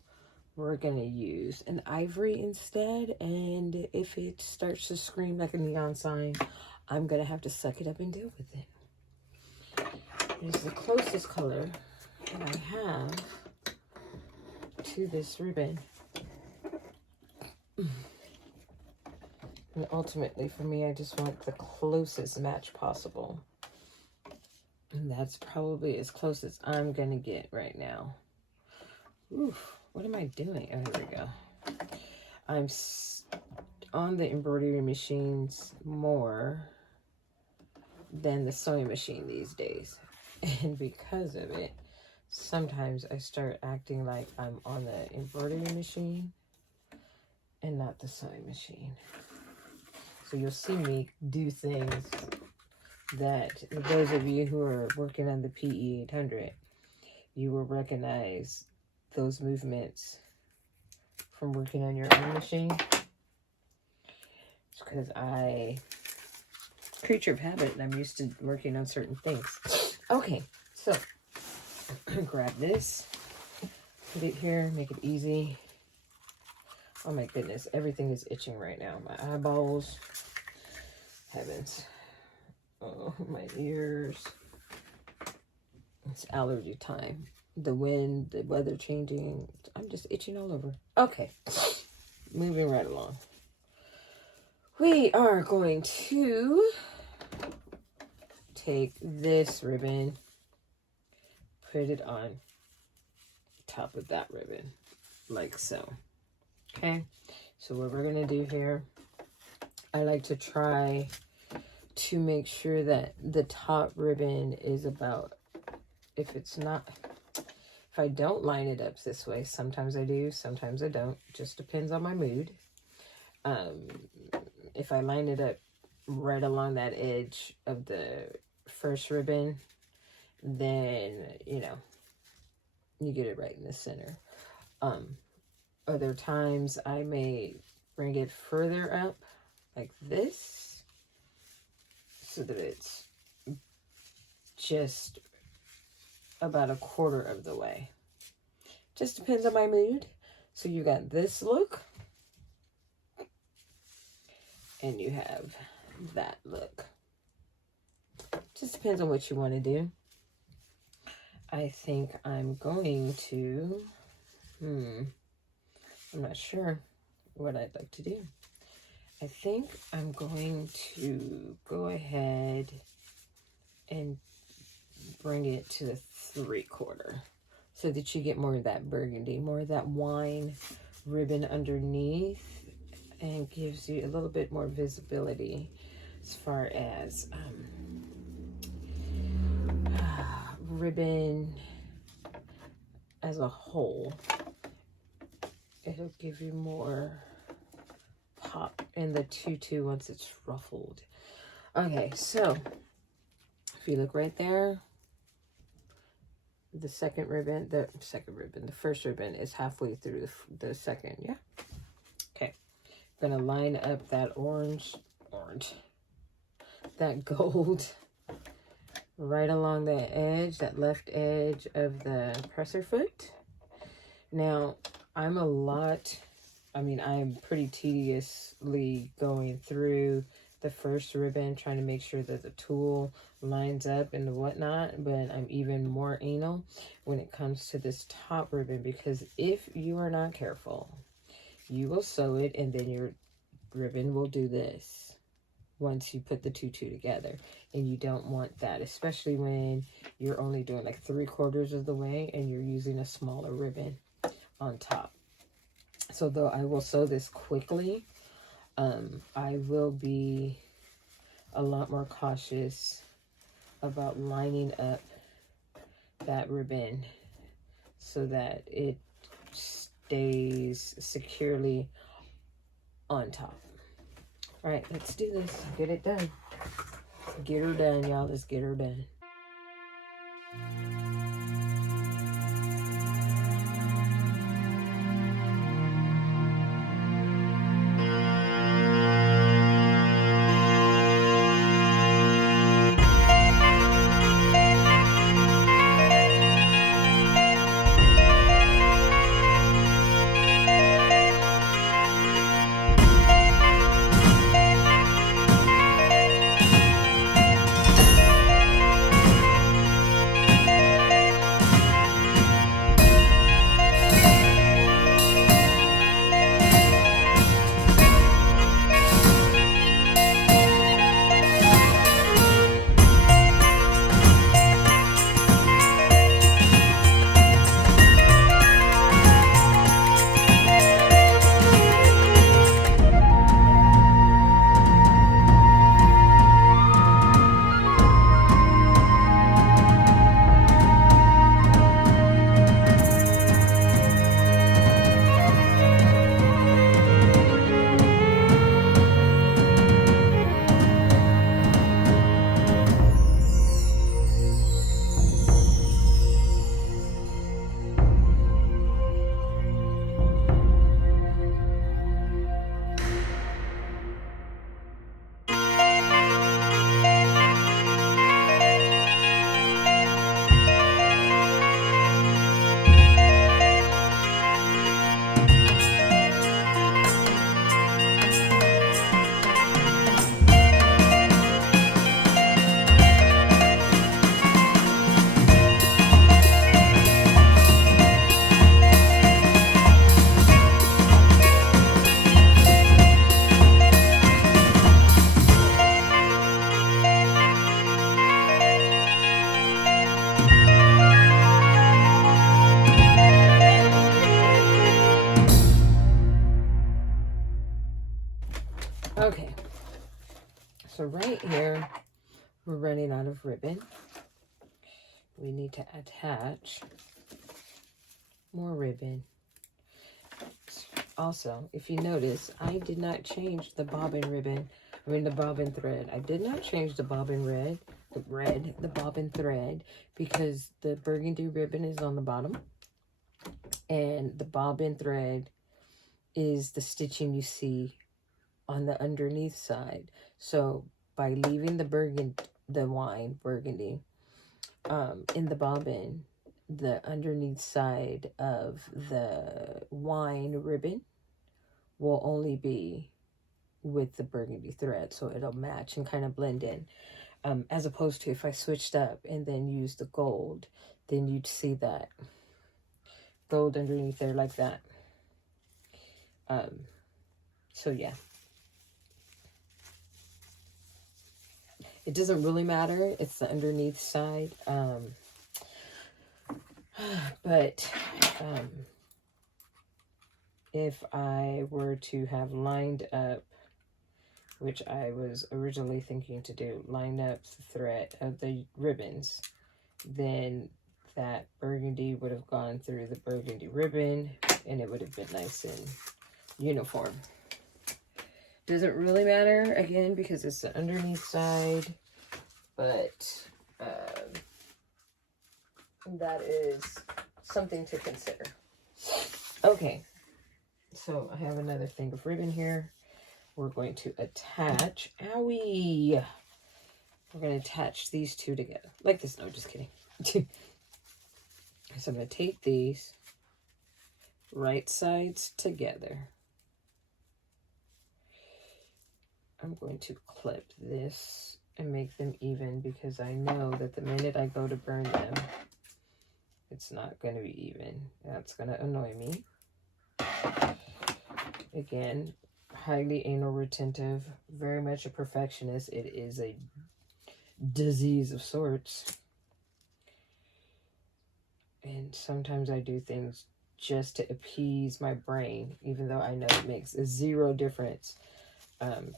we're going to use an ivory instead. And if it starts to scream like a neon sign, I'm going to have to suck it up and deal with it. It's the closest color that I have to this ribbon. And ultimately, for me, I just want the closest match possible. And that's probably as close as I'm going to get right now. Oof, what am I doing? Oh, here we go. I'm on the embroidery machines more than the sewing machine these days. And because of it, sometimes I start acting like I'm on the embroidery machine and not the sewing machine. So you'll see me do things that those of you who are working on the PE 800, you will recognize those movements from working on your own machine. It's because creature of habit, and I'm used to working on certain things. Okay, so grab this, put it here, make it easy. Oh my goodness, everything is itching right now. My eyeballs, heavens. Oh, my ears. It's allergy time. The wind, the weather changing. I'm just itching all over. Okay, moving right along. We are going to take this ribbon, put it on top of that ribbon, like so. Okay, so what we're going to do here, I like to try to make sure that the top ribbon is about, if I don't line it up this way, sometimes I do, sometimes I don't, just depends on my mood. If I line it up right along that edge of the first ribbon, then, you know, you get it right in the center. Other times I may bring it further up like this so that it's just about a quarter of the way. Just depends on my mood. So you got this look and you have that look. Just depends on what you want to do. I think I'm going to, I'm not sure what I'd like to do. I think I'm going to go ahead and bring it to the 3/4 so that you get more of that burgundy, more of that wine ribbon underneath, and gives you a little bit more visibility as far as ribbon as a whole. It'll give you more pop in the tutu once it's ruffled. Okay, so if you look right there, the first ribbon is halfway through the second, yeah? Okay, I'm gonna line up that that gold right along the edge, that left edge of the presser foot. Now, I'm pretty tediously going through the first ribbon, trying to make sure that the tulle lines up and whatnot, but I'm even more anal when it comes to this top ribbon, because if you are not careful, you will sew it and then your ribbon will do this once you put the tutu together, and you don't want that, especially when you're only doing like 3/4 of the way and you're using a smaller ribbon on top. So though I will sew this quickly, I will be a lot more cautious about lining up that ribbon so that it stays securely on top. All right, let's do this. Get it done. Get her done, y'all. Let's get her done. Okay, so right here, we're running out of ribbon. We need to attach more ribbon. Also, if you notice, I did not change the bobbin thread. I did not change the bobbin thread, because the burgundy ribbon is on the bottom, and the bobbin thread is the stitching you see on the underneath side. So by leaving the wine burgundy in the bobbin, the underneath side of the wine ribbon will only be with the burgundy thread, so it'll match and kind of blend in. As opposed to if I switched up and then used the gold, then you'd see that gold underneath there like that. So yeah. It doesn't really matter. It's the underneath side. But if I were to have lined up, which I was originally thinking to do, line up the thread of the ribbons, then that burgundy would have gone through the burgundy ribbon and it would have been nice and uniform. Doesn't really matter, again, because it's the underneath side, but that is something to consider. Okay, so I have another thing of ribbon here. We're going to attach, owie, we're going to attach these two together, like this. No, just kidding. So I'm going to take these right sides together. I'm going to clip this and make them even, because I know that the minute I go to burn them, it's not going to be even. That's going to annoy me. Again, highly anal retentive, very much a perfectionist. It is a disease of sorts. And sometimes I do things just to appease my brain, even though I know it makes zero difference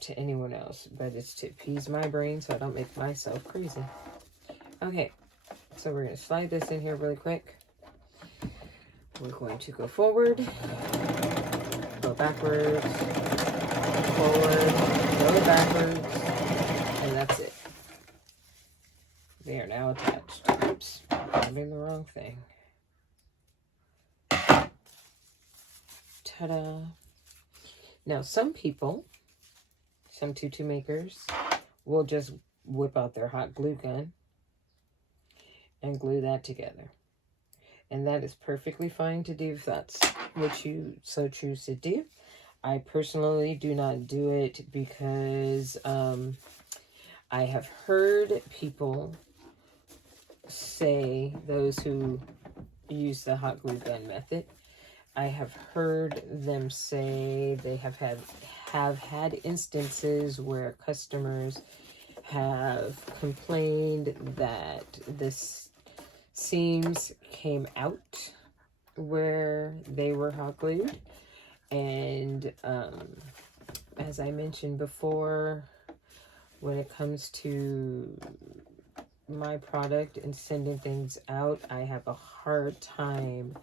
to anyone else, but it's to appease my brain so I don't make myself crazy. Okay, so we're going to slide this in here really quick. We're going to go forward, go backwards, forward, go backwards, and that's it. They are now attached. Oops, I'm doing the wrong thing. Ta-da! Now, some people, some tutu makers, will just whip out their hot glue gun and glue that together. And that is perfectly fine to do if that's what you so choose to do. I personally do not do it because I have heard people say, those who use the hot glue gun method, I have heard them say they have had instances where customers have complained that this seams came out where they were hot glued. And as I mentioned before, when it comes to my product and sending things out, I have a hard time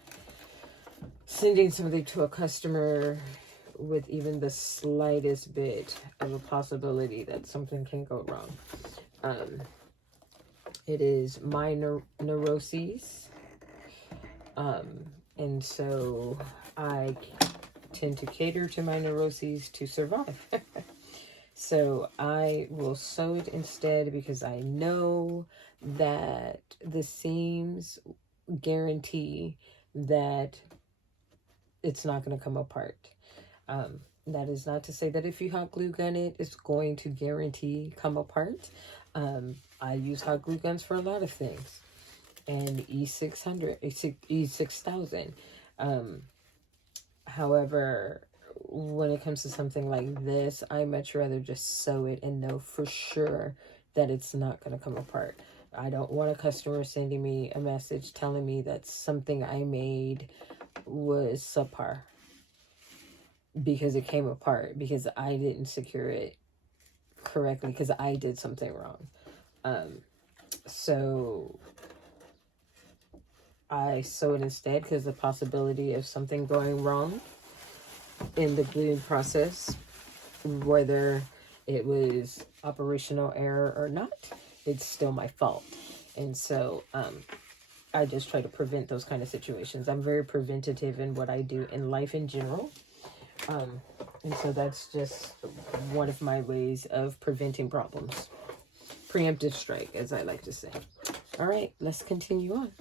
sending something to a customer with even the slightest bit of a possibility that something can go wrong. It is my neuroses, and so I tend to cater to my neuroses to survive. So I will sew it instead, because I know that the seams guarantee that it's not going to come apart. That is not to say that if you hot glue gun it, it's going to guarantee come apart. I use hot glue guns for a lot of things, and E600, E6000. However, when it comes to something like this, I much rather just sew it and know for sure that it's not going to come apart. I don't want a customer sending me a message telling me that something I made was subpar because it came apart, because I didn't secure it correctly, because I did something wrong. So I sew it instead, because the possibility of something going wrong in the gluing process, whether it was operational error or not, it's still my fault. And so I just try to prevent those kind of situations. I'm very preventative in what I do in life in general. And so that's just one of my ways of preventing problems. Preemptive strike, as I like to say. All right, let's continue on.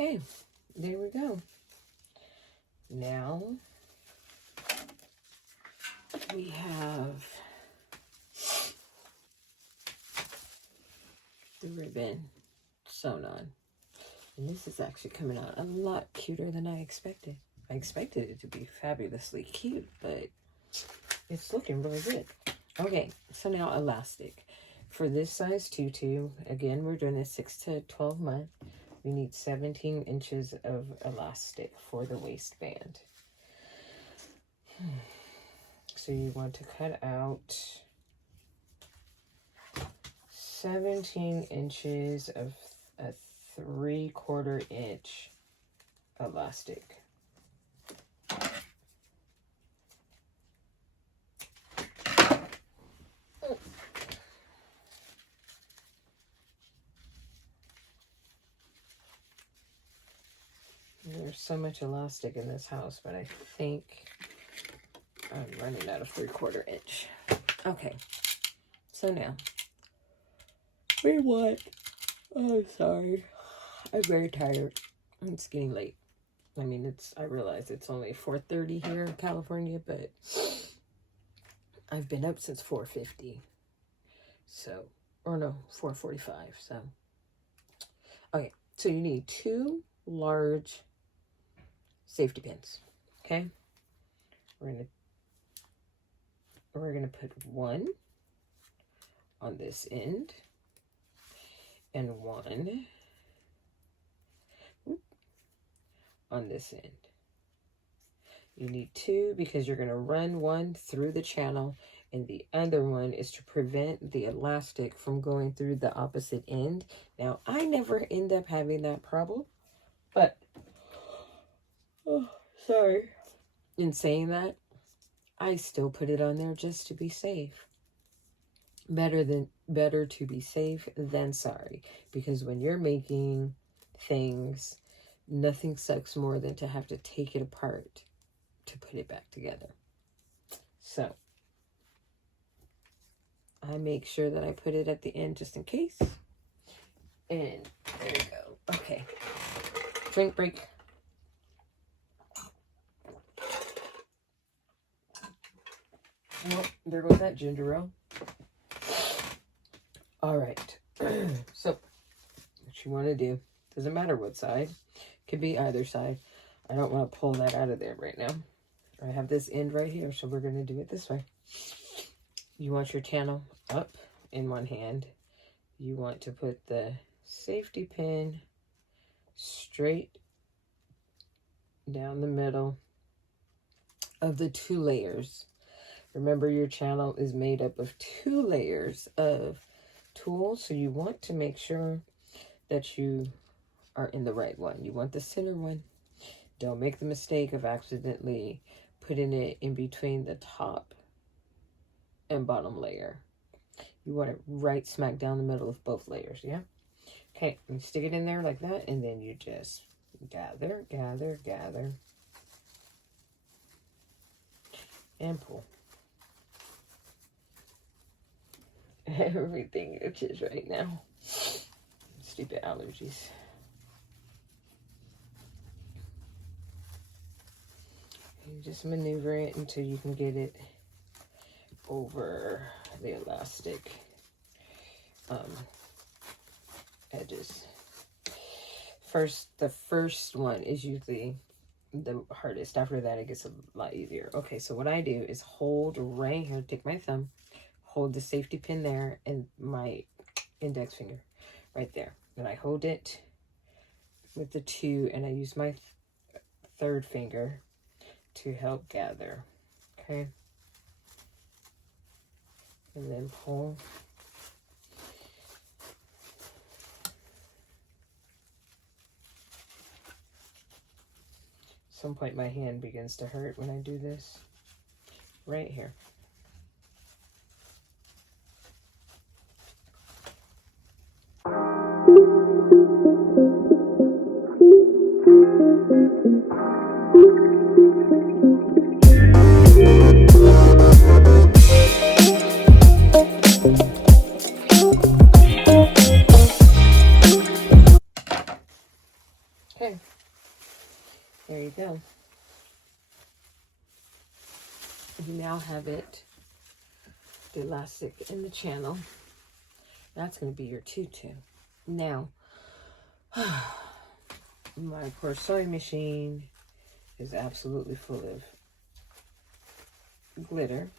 Okay, there we go. Now we have the ribbon sewn on. And this is actually coming out a lot cuter than I expected. I expected it to be fabulously cute, but it's looking really good. Okay, so now elastic. For this size tutu, again, we're doing a 6 to 12 month. We need 17 inches of elastic for the waistband. So you want to cut out 17 inches of a 3/4 inch elastic. There's so much elastic in this house, but I think I'm running out of 3/4 inch. Okay, so now we want, oh, sorry, I'm very tired. It's getting late. I mean, I realize it's only 4:30 here in California, but I've been up since 4:50. So, or no, 4:45. So, okay, so you need 2 large safety pins. Okay, we're gonna put one on this end and one on this end. You need 2 because you're going to run one through the channel, and the other one is to prevent the elastic from going through the opposite end. Now, I never end up having that problem, but oh, sorry. In saying that, I still put it on there just to be safe. Better than better to be safe than sorry, because when you're making things, nothing sucks more than to have to take it apart to put it back together. So I make sure that I put it at the end just in case. And there you go. Okay. Drink break. Well, there goes that ginger ale. All right. So what you want to do, doesn't matter what side, could be either side. I don't want to pull that out of there right now. I have this end right here, so we're going to do it this way. You want your channel up in one hand. You want to put the safety pin straight down the middle of the 2 layers. Remember, your channel is made up of 2 layers of tools, so you want to make sure that you are in the right one. You want the center one. Don't make the mistake of accidentally putting it in between the top and bottom layer. You want it right smack down the middle of both layers, yeah? Okay, you stick it in there like that, and then you just gather, gather, gather, and pull. Everything itches right now. Stupid allergies. You just maneuver it until you can get it over the elastic edges. The first one is usually the hardest. After that, it gets a lot easier. Okay, so what I do is hold right here, take my thumb, hold the safety pin there, and my index finger right there. And I hold it with the 2, and I use my third finger to help gather. Okay. And then pull. At some point my hand begins to hurt when I do this. Right here. Okay, there you go. You now have it, the elastic in the channel. That's going to be your tutu. Now, my poor sewing machine is absolutely full of glitter.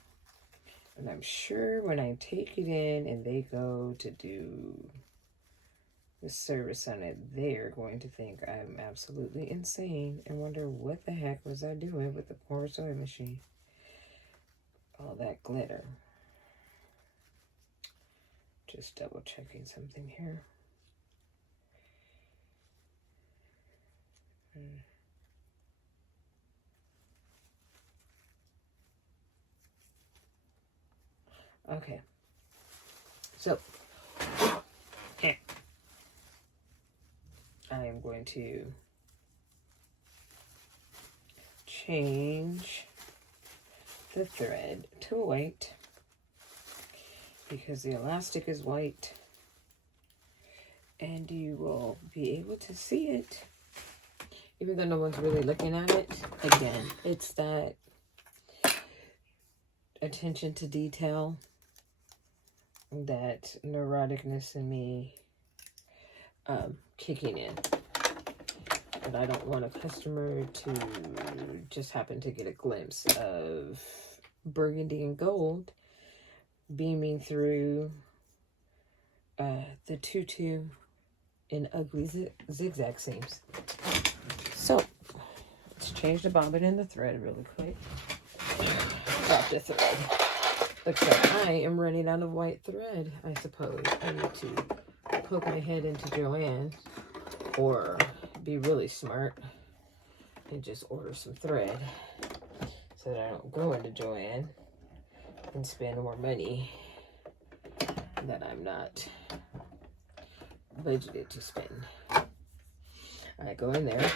And I'm sure when I take it in and they go to do the service on it, they're going to think I'm absolutely insane and wonder what the heck was I doing with the poor sewing machine. All that glitter. Just double checking something here. Okay. So, here. I am going to change the thread to white because the elastic is white, and you will be able to see it even though no one's really looking at it. Again, it's that attention to detail, that neuroticness in me kicking in. And I don't want a customer to just happen to get a glimpse of burgundy and gold beaming through the tutu in ugly zigzag seams. So let's change the bobbin and the thread really quick. Drop the thread. Looks like I am running out of white thread, I suppose. I need to poke my head into Joann, or be really smart and just order some thread so that I don't go into Joann and spend more money that I'm not budgeted to spend. I go in there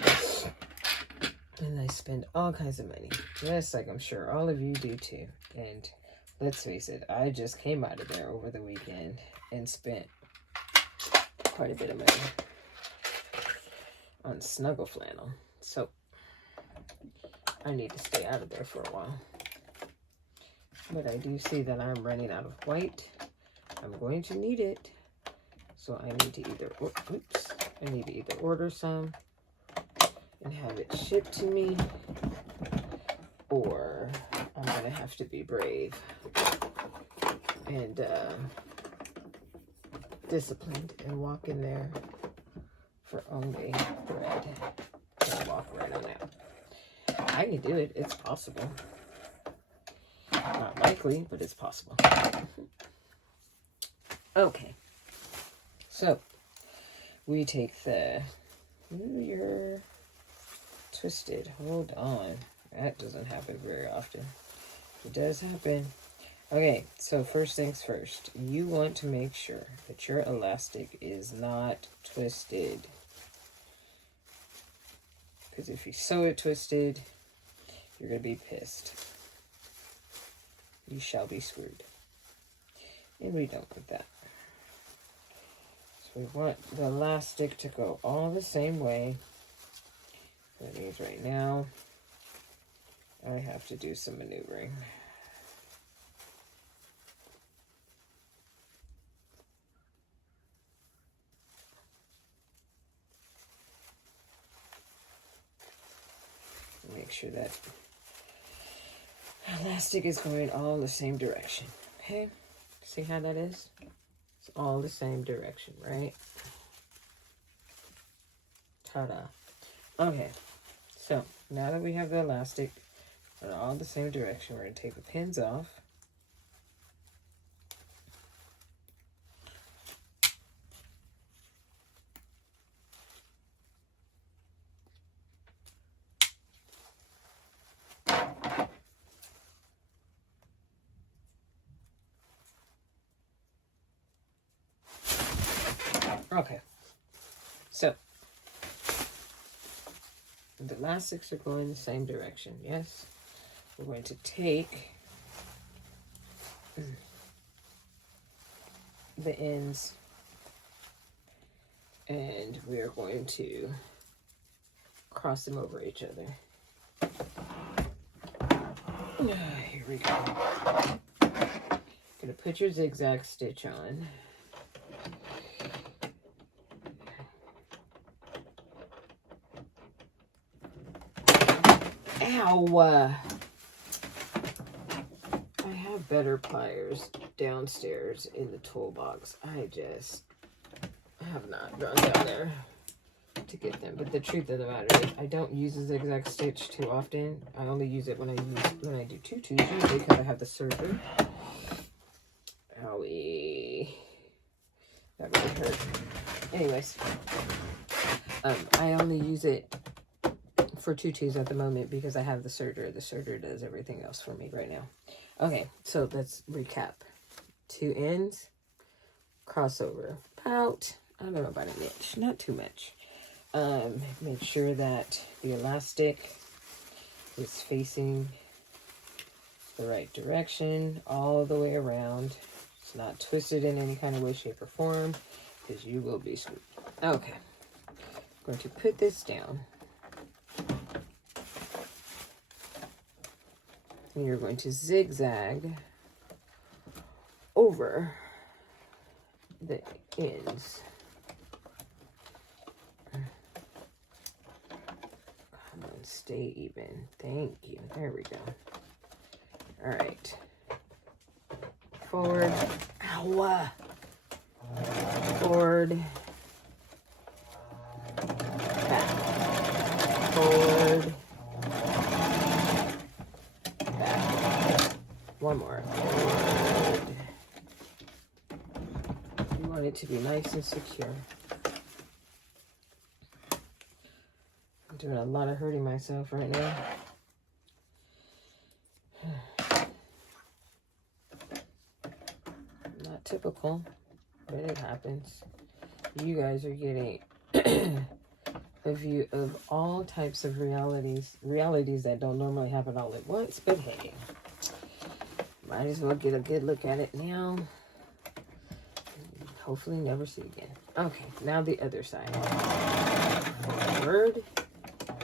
and I spend all kinds of money, just like I'm sure all of you do too. And let's face it, I just came out of there over the weekend and spent quite a bit of money on snuggle flannel. So I need to stay out of there for a while. But I do see that I'm running out of white. I'm going to need it. So I need to either order some and have it shipped to me, or I'm gonna have to be brave and disciplined and walk in there for only bread and walk right on out. I can do it. It's possible. Not likely, but it's possible. Okay. So we take the... Ooh, you're twisted. Hold on. That doesn't happen very often. It does happen. Okay, so first things first. You want to make sure that your elastic is not twisted. Because if you sew it twisted, you're going to be pissed. You shall be screwed. And we don't want that. So we want the elastic to go all the same way. That means right now, I have to do some maneuvering. Make sure that elastic is going all the same direction. Okay? See how that is? It's all the same direction, right? Ta-da. Okay. So, now that we have the elastic in all the same direction, we're going to take the pins off. Okay, so the elastics are going the same direction, yes? We're going to take the ends and we are going to cross them over each other. Here we go. Gonna put your zigzag stitch on. Ow! I have better pliers downstairs in the toolbox. I just have not gone down there to get them. But the truth of the matter is, I don't use a zigzag stitch too often. I only use it when I do tutus, usually because I have the serger. Owie. That really hurt. Anyways, I only use it for tutus at the moment because I have the serger. The serger does everything else for me right now. Okay, so let's recap. 2 ends, crossover, about, I don't know about an inch, not too much. Make sure that the elastic is facing the right direction all the way around. It's not twisted in any kind of way, shape, or form, because you will be screwed. Okay, I'm going to put this down. And you're going to zigzag over the ends. Come on, stay even. Thank you. There we go. All right. Forward. Ow! Forward. Back. Forward. One more. You want it to be nice and secure. I'm doing a lot of hurting myself right now. Not typical, but it happens. You guys are getting a view of all types of realities that don't normally happen all at once, but hey, might as well get a good look at it now. Hopefully never see again. Okay, now the other side. Forward, forward,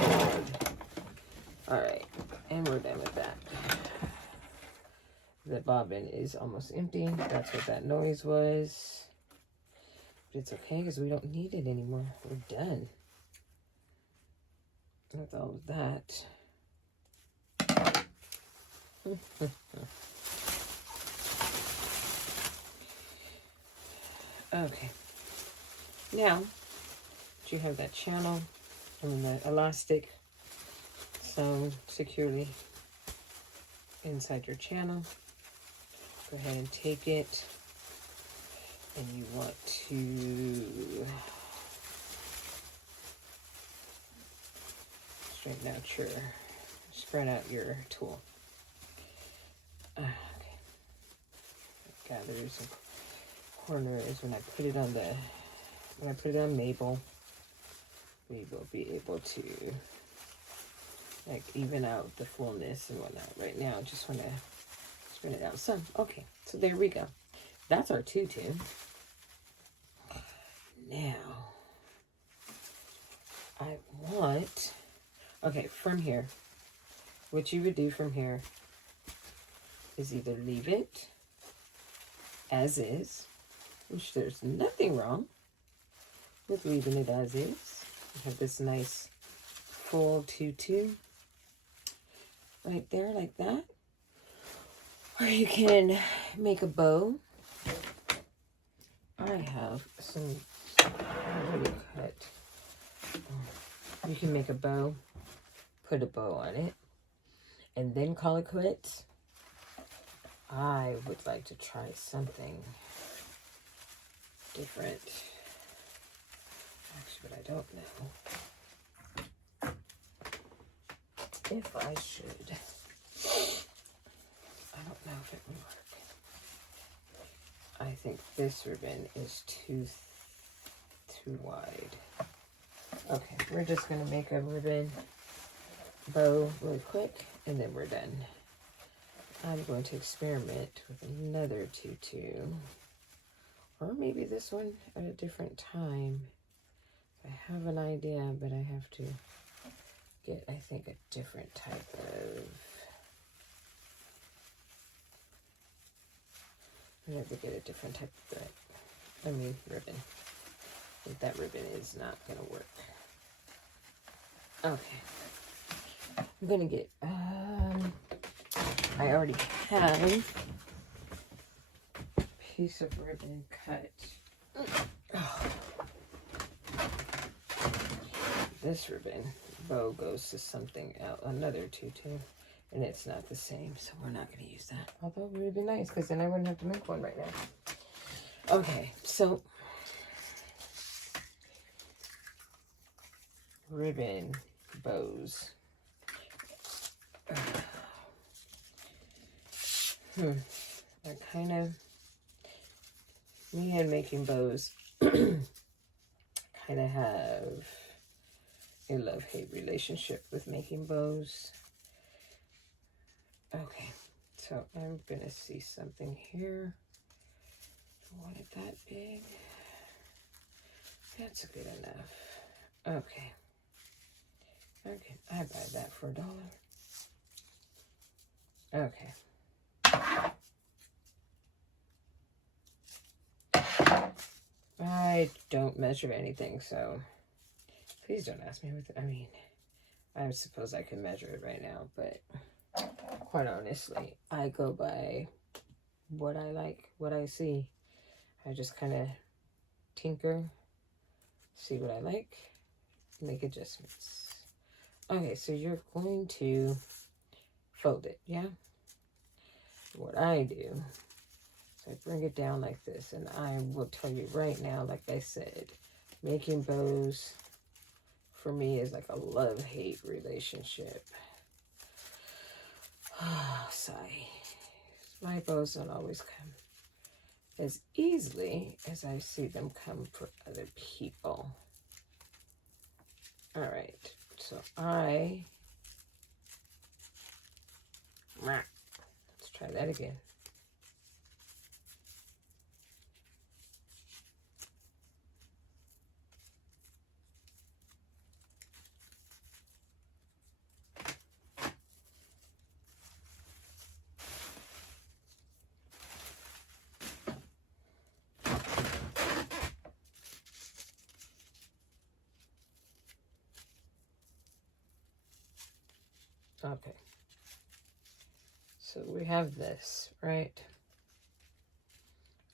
forward. All right, and we're done with that. The bobbin is almost empty. That's what that noise was. But it's okay because we don't need it anymore. We're done with all of that. Okay. Now that you have that channel and the elastic sewn securely inside your channel, go ahead and take it, and you want to spread out your tool. Okay. Gather some corners. When I put it on Mabel, we will be able to like even out the fullness and whatnot. Right now, I just want to spread it out some. Okay, so there we go. That's our tutu. Now, I want, okay, from here, what you would do from here is either leave it as is, which there's nothing wrong with leaving it as is. You have this nice full tutu right there like that. Or you can make a bow. I have some already cut. You can make a bow, put a bow on it, and then call it quits. I would like to try something different. Actually, but I don't know if I should. I don't know if it would work. I think this ribbon is too wide. Okay, we're just gonna make a ribbon bow really quick, and then we're done. I'm going to experiment with another tutu, or maybe this one at a different time. I have an idea, but I have to get, I think, a different type of, I have to get a different type of thread. I mean, ribbon. I think that ribbon is not going to work. Okay. I'm going to get, I already have a piece of ribbon cut. Oh. This ribbon bow goes to something else, another tutu, and it's not the same, so we're not going to use that. Although it would be nice, because then I wouldn't have to make one right now. Okay, so ribbon bows. I kind of, me and making bows kind of have a love-hate relationship with making bows. Okay, so I'm gonna see something here. I want it that big. That's good enough. Okay. Okay, I buy that for $1. Okay. I don't measure anything, so please don't ask me what, I mean, I suppose I can measure it right now, but quite honestly, I go by what I like, what I see. I just kind of tinker, see what I like, make adjustments. Okay, so you're going to fold it, yeah? What I do is I bring it down like this, and I will tell you right now, like I said, making bows for me is like a love-hate relationship. Sigh. My bows don't always come as easily as I see them come for other people. All right, so let's try that again. Okay, so we have this, right?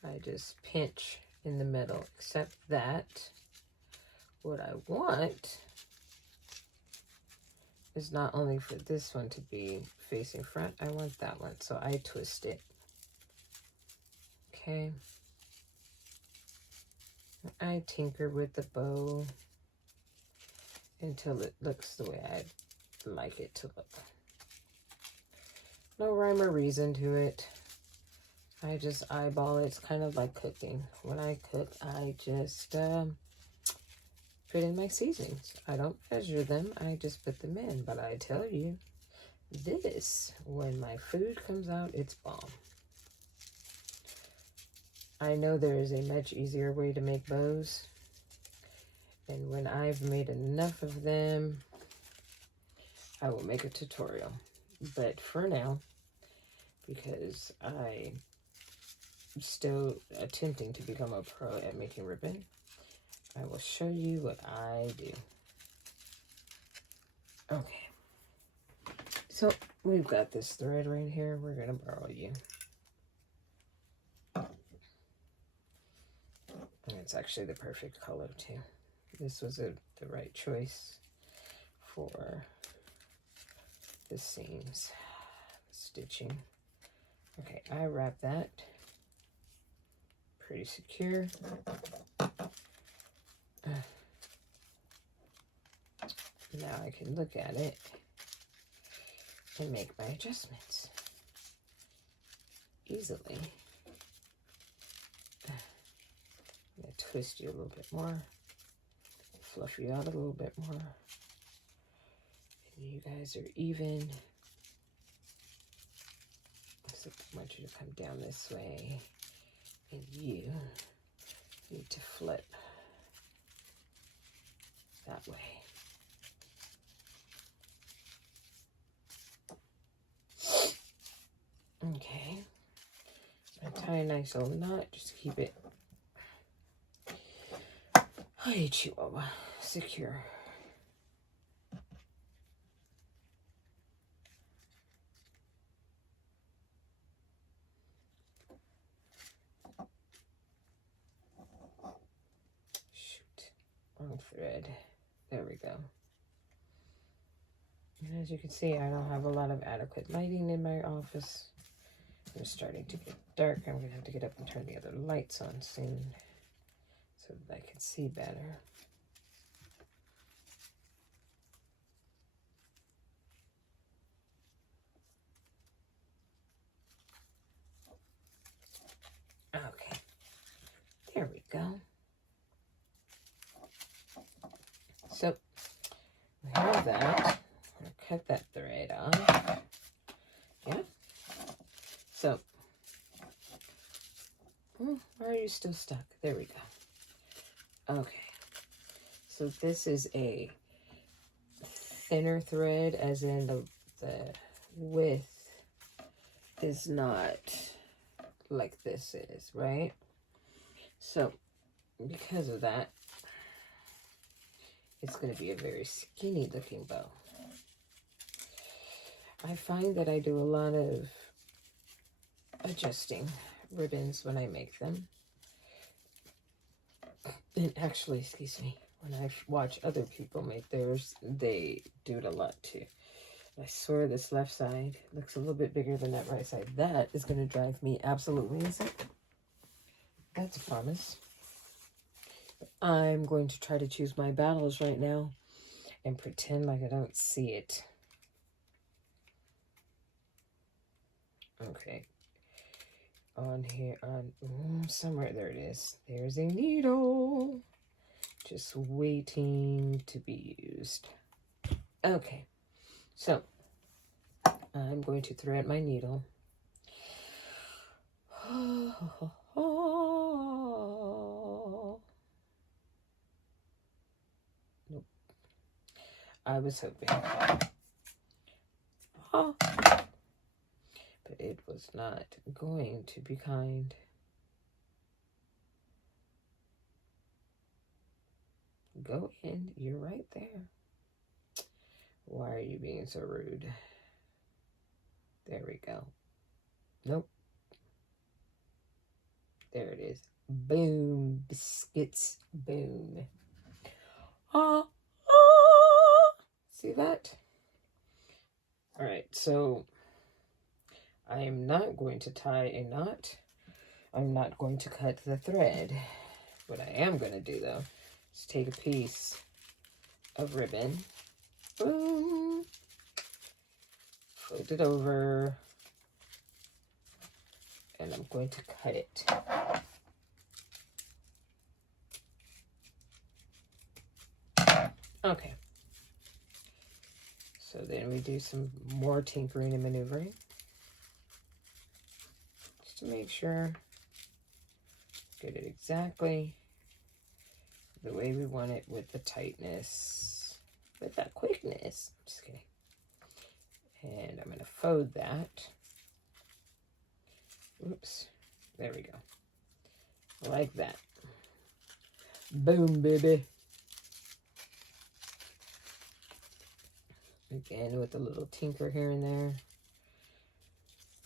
I just pinch in the middle, except that what I want is not only for this one to be facing front, I want that one, so I twist it. Okay. I tinker with the bow until it looks the way I'd like it to look. No rhyme or reason to it. I just eyeball it. It's kind of like cooking. When I cook, I just put in my seasonings. I don't measure them. I just put them in. But I tell you, this, when my food comes out, it's bomb. I know there is a much easier way to make bows. And when I've made enough of them, I will make a tutorial. But for now, because I'm still attempting to become a pro at making ribbon, I will show you what I do. Okay. So we've got this thread right here. We're going to borrow you. And it's actually the perfect color too. This was the right choice for the seams, stitching. Okay, I wrap that pretty secure. Now I can look at it and make my adjustments easily. I'm going to twist you a little bit more, fluff you out a little bit more. And you guys are even. So I want you to come down this way, and you need to flip that way. Okay. I tie a nice little knot, just keep it, hey Chihuahua, secure. Shoot, wrong thread. There we go. And as you can see, I don't have a lot of adequate lighting in my office. It's starting to get dark. I'm going to have to get up and turn the other lights on soon so that I can see better. Okay, there we go. So we have that. I'm going to cut that thread off. Yeah. So, why are you still stuck? There we go. Okay. So this is a thinner thread, as in the width is not like this is, right? So because of that, it's going to be a very skinny looking bow. I find that I do a lot of adjusting ribbons when I make them. And actually, excuse me, when I watch other people make theirs, they do it a lot too. I swear this left side looks a little bit bigger than that right side. That is going to drive me absolutely insane. That's a promise. I'm going to try to choose my battles right now and pretend like I don't see it. Okay. On here, somewhere, there it is. There's a needle. Just waiting to be used. Okay. So, I'm going to thread my needle. Nope. I was hoping. But it was not going to be kind. Go in. You're right there. Why are you being so rude? There we go. Nope. There it is. Boom. Biscuits. Boom. See that? All right, so I am not going to tie a knot. I'm not going to cut the thread. What I am going to do, though, is take a piece of ribbon, boom, fold it over, and I'm going to cut it. Okay. So then we do some more tinkering and maneuvering, just to make sure, get it exactly the way we want it, with the tightness, with that quickness. I'm just kidding. And I'm going to fold that. Oops. There we go. Like that. Boom, baby. Again, with a little tinker here and there.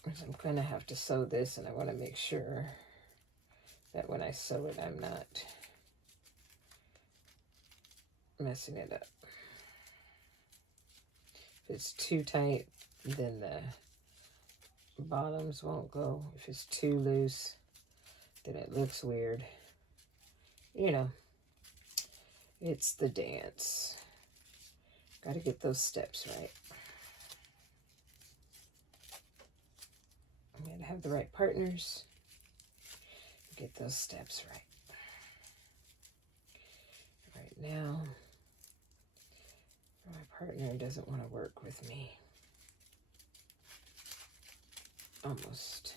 I'm going to have to sew this, and I want to make sure that when I sew it, I'm not messing it up. If it's too tight, then the bottoms won't go. If it's too loose, then it looks weird. You know, it's the dance. Got to get those steps right. I'm going to have the right partners. Get those steps right. Right now, my partner doesn't want to work with me. Almost.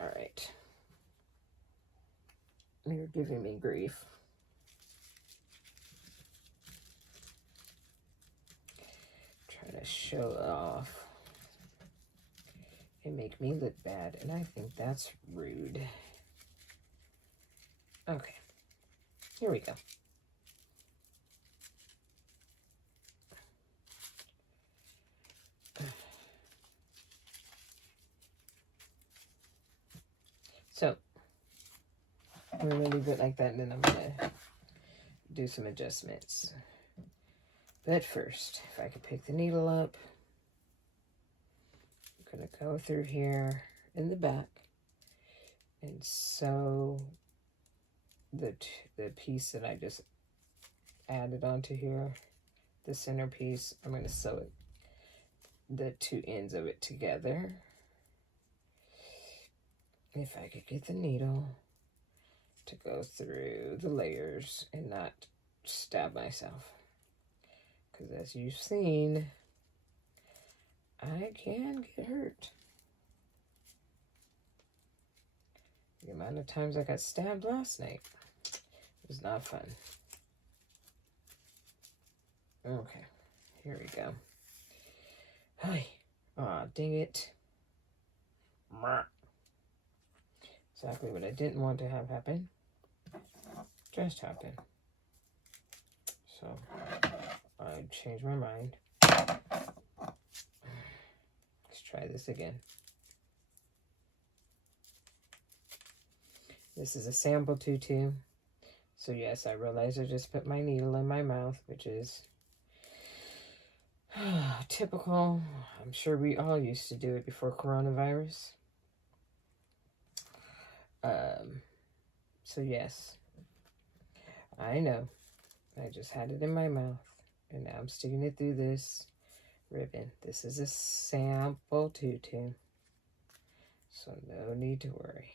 All right. You're giving me grief. Trying to show it off and make me look bad, and I think that's rude. Okay, here we go. So I'm going to leave it like that, and then I'm going to do some adjustments. But first, if I could pick the needle up, I'm going to go through here in the back and sew the piece that I just added onto here, the center piece. I'm going to sew it, the two ends of it together. If I could get the needle to go through the layers and not stab myself. Because as you've seen, I can get hurt. The amount of times I got stabbed last night was not fun. Okay, here we go. Hi. Aw, dang it. Exactly what I didn't want to have happen just happened. So I changed my mind. Let's try this again. This is a sample tutu. So yes, I realize I just put my needle in my mouth, which is typical. I'm sure we all used to do it before coronavirus. So yes, I know. I just had it in my mouth, and now I'm sticking it through this. ribbon. This is a sample tutu, so no need to worry.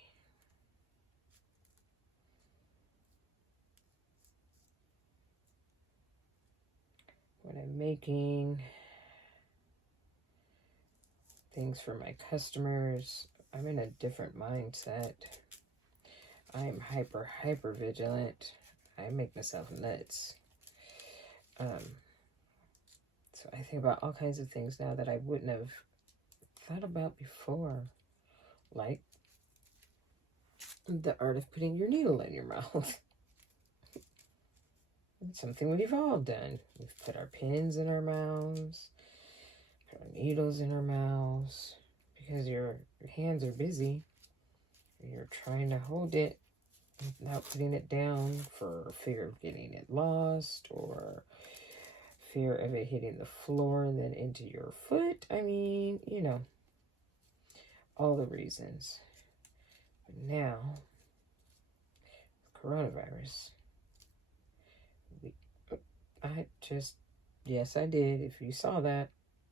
When I'm making things for my customers, I'm in a different mindset. I'm hyper vigilant. I make myself nuts. So I think about all kinds of things now that I wouldn't have thought about before, like the art of putting your needle in your mouth. It's something we've all done. We've put our pins in our mouths, put our needles in our mouths, because your hands are busy. You're trying to hold it without putting it down for fear of getting it lost, or fear of it hitting the floor and then into your foot. I mean, you know, all the reasons. But now, coronavirus, yes, I did. If you saw that,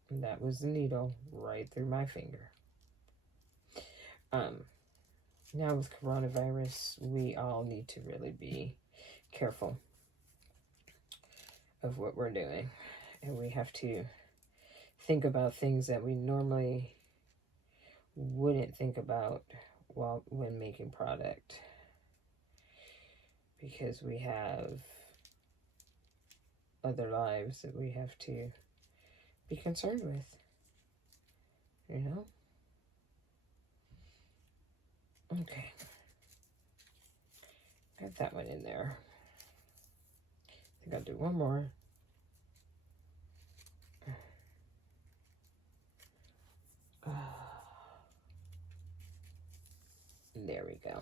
that was the needle right through my finger. Now with coronavirus, we all need to really be careful of what we're doing. And we have to think about things that we normally wouldn't think about when making product. Because we have other lives that we have to be concerned with, you know? Okay. Got that one in there. I think I'll do one more. There we go.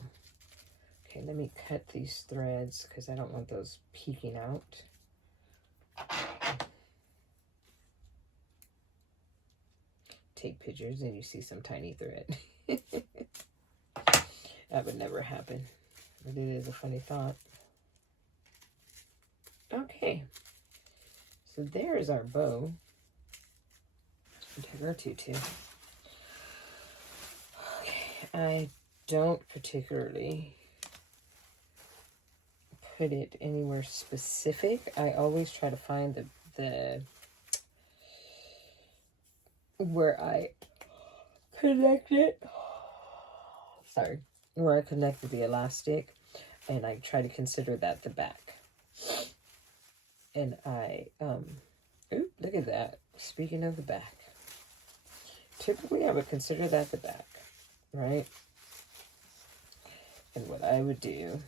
Okay, let me cut these threads because I don't want those peeking out. Take pictures and you see some tiny thread. That would never happen, but it is a funny thought. Okay, so there's our bow. Take our tutu. Okay, I don't particularly put it anywhere specific. I always try to find the where I connect it. Sorry, where I connected the elastic, and I try to consider that the back. And I ooh, look at that. Speaking of the back, typically I would consider that the back, right? And what I would do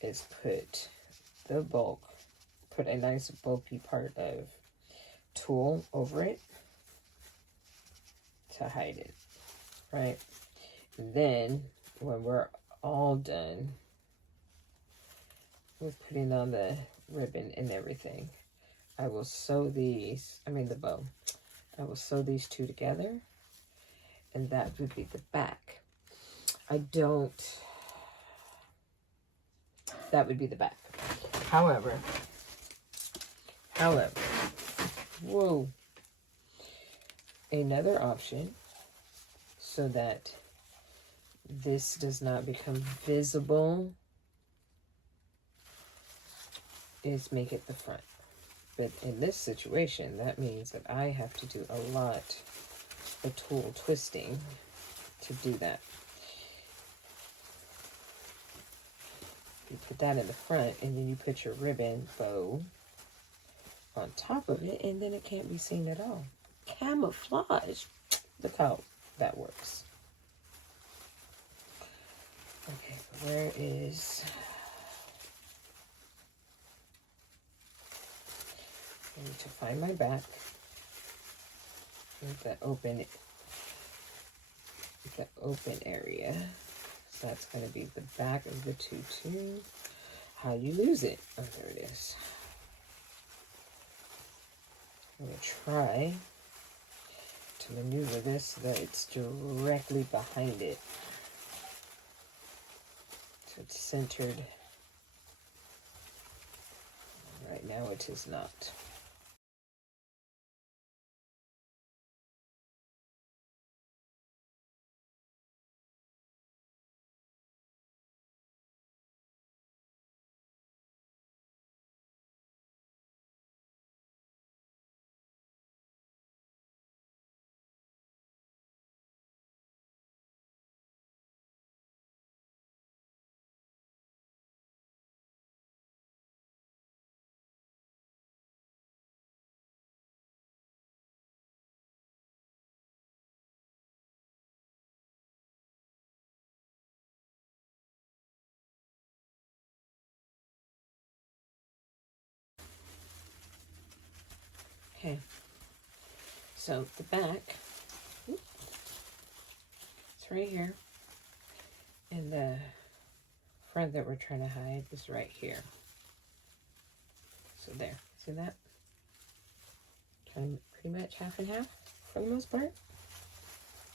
is put a nice bulky part of tulle over it to hide it, right? And then when we're all done with putting on the ribbon and everything, I will sew the bow. I will sew these two together, and that would be the back. That would be the back. However, whoa, another option so that this does not become visible is make it the front. But in this situation, that means that I have to do a lot of tulle twisting to do that. You put that in the front, and then you put your ribbon bow on top of it, and then it can't be seen at all. Camouflage. Look how that works. Okay, where is... I need to find my back. The open area. So that's going to be the back of the tutu. How you lose it. Oh, there it is. I'm going to try to maneuver this so that it's directly behind it. if it's centered. Right now it is not. Okay, so the back, it's right here, and the front that we're trying to hide is right here. So there, see that? Kind of pretty much half and half for the most part.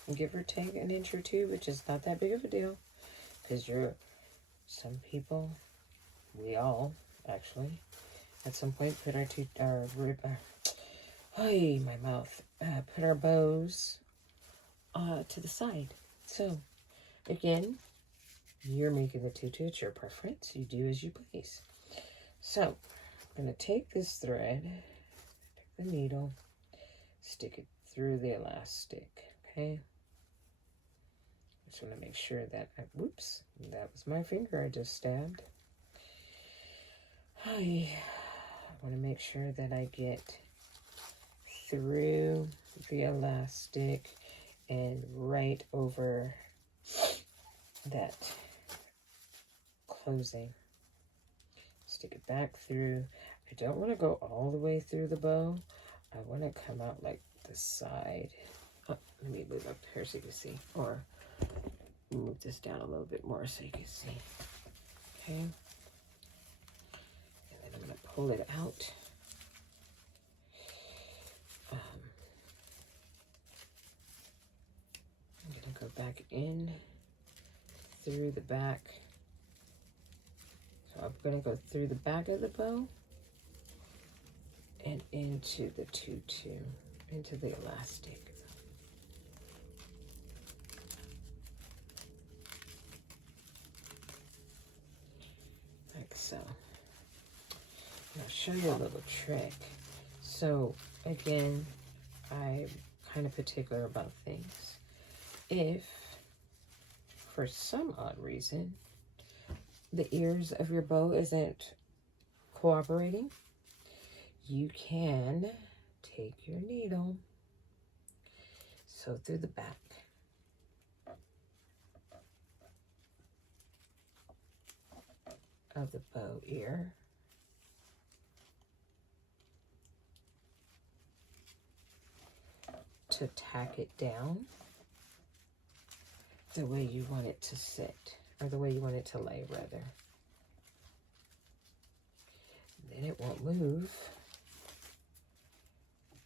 And give or take an inch or two, which is not that big of a deal, because some people, we all actually, at some point put put our bows to the side. So again, you're making the tutu, it's your preference, you do as you please. So I'm going to take this thread, take the needle, stick it through the elastic, okay? Just want to make sure that whoops, that was my finger I just stabbed. I want to make sure that I get through the elastic and right over that closing. Stick it back through. I don't want to go all the way through the bow. I want to come out like the side. Oh, let me move up here so you can see, or move this down a little bit more so you can see. Okay. And then I'm going to pull it out. I'm going to go back in through the back. So I'm going to go through the back of the bow and into the tutu, into the elastic. Like so. And I'll show you a little trick. So again, I'm kind of particular about things. If for some odd reason the ears of your bow isn't cooperating, you can take your needle, sew through the back, of the bow ear, to tack it down the way you want it to sit, or the way you want it to lay, rather. Then it won't move.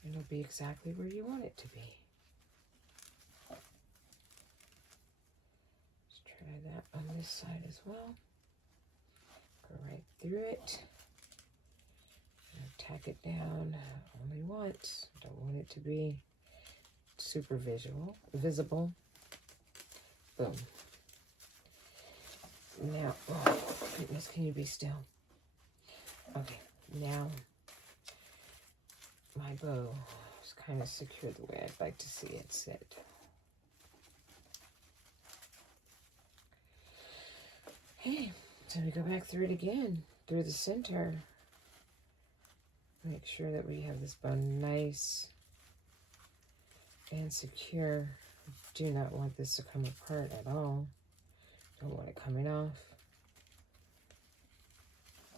It'll be exactly where you want it to be. Let's try that on this side as well. Go right through it. Tack it down only once. Don't want it to be super visible. Boom. Now, oh goodness, can you be still? Okay, now my bow is kind of secure the way I'd like to see it sit. Okay, so we go back through it again, through the center. Make sure that we have this bow nice and secure. Do not want this to come apart at all. Don't want it coming off.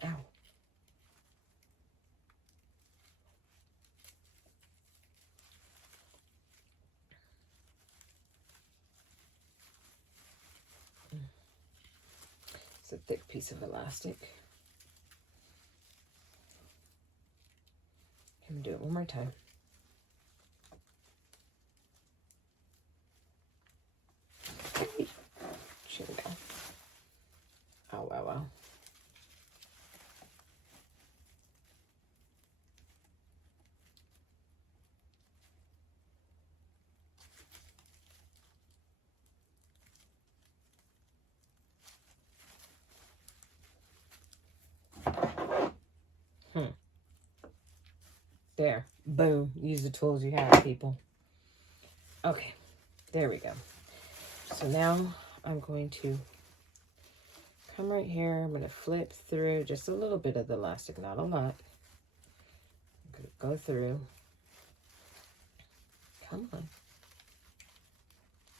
Ow. It's a thick piece of elastic. I'm gonna do it one more time. Here we go. There. Boom. Use the tools you have, people. Okay. There we go. So now I'm going to come right here. I'm going to flip through just a little bit of the elastic, not a lot. I'm going to go through. Come on.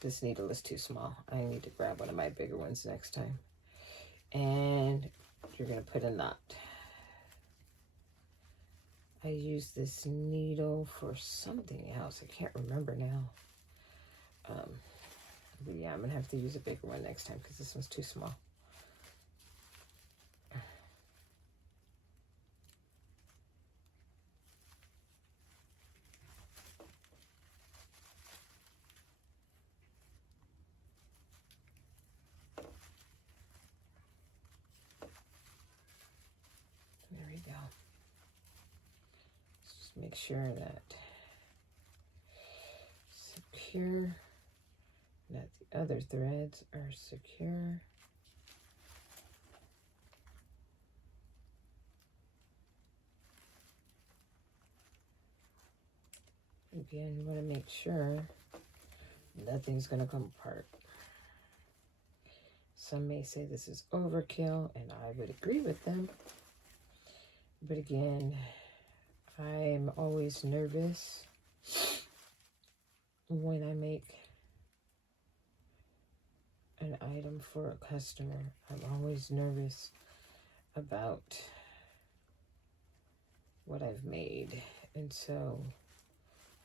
This needle is too small. I need to grab one of my bigger ones next time. And you're going to put a knot. I use this needle for something else. I can't remember now. But yeah, I'm going to have to use a bigger one next time because this one's too small. There we go. Just make sure that secure, that the other threads are secure. Again, you want to make sure nothing's going to come apart. Some may say this is overkill, and I would agree with them. But again, I'm always nervous when I make an item for a customer. I'm always nervous about what I've made. And so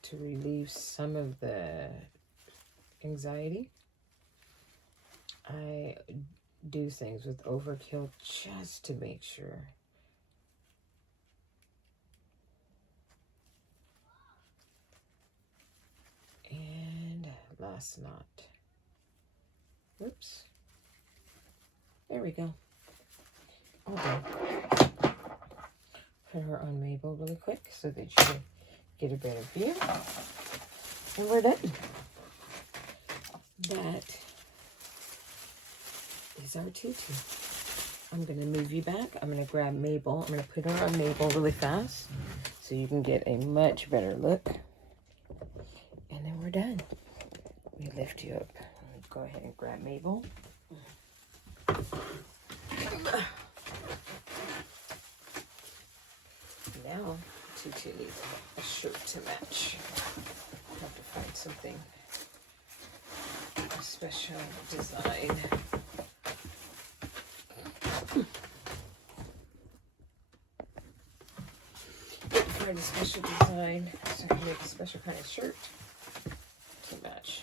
to relieve some of the anxiety, I do things with overkill just to make sure. And last knot. Oops. There we go. All done. Put her on Mabel really quick so that you can get a better view. And we're done. That is our tutu. I'm going to move you back. I'm going to grab Mabel. I'm going to put her on Mabel really fast so you can get a much better look. And then we're done. We lift you up. Go ahead and grab Mabel. Now, Tutu needs a shirt to match. I have to find something special design. Find a special design so I can make a special kind of shirt to match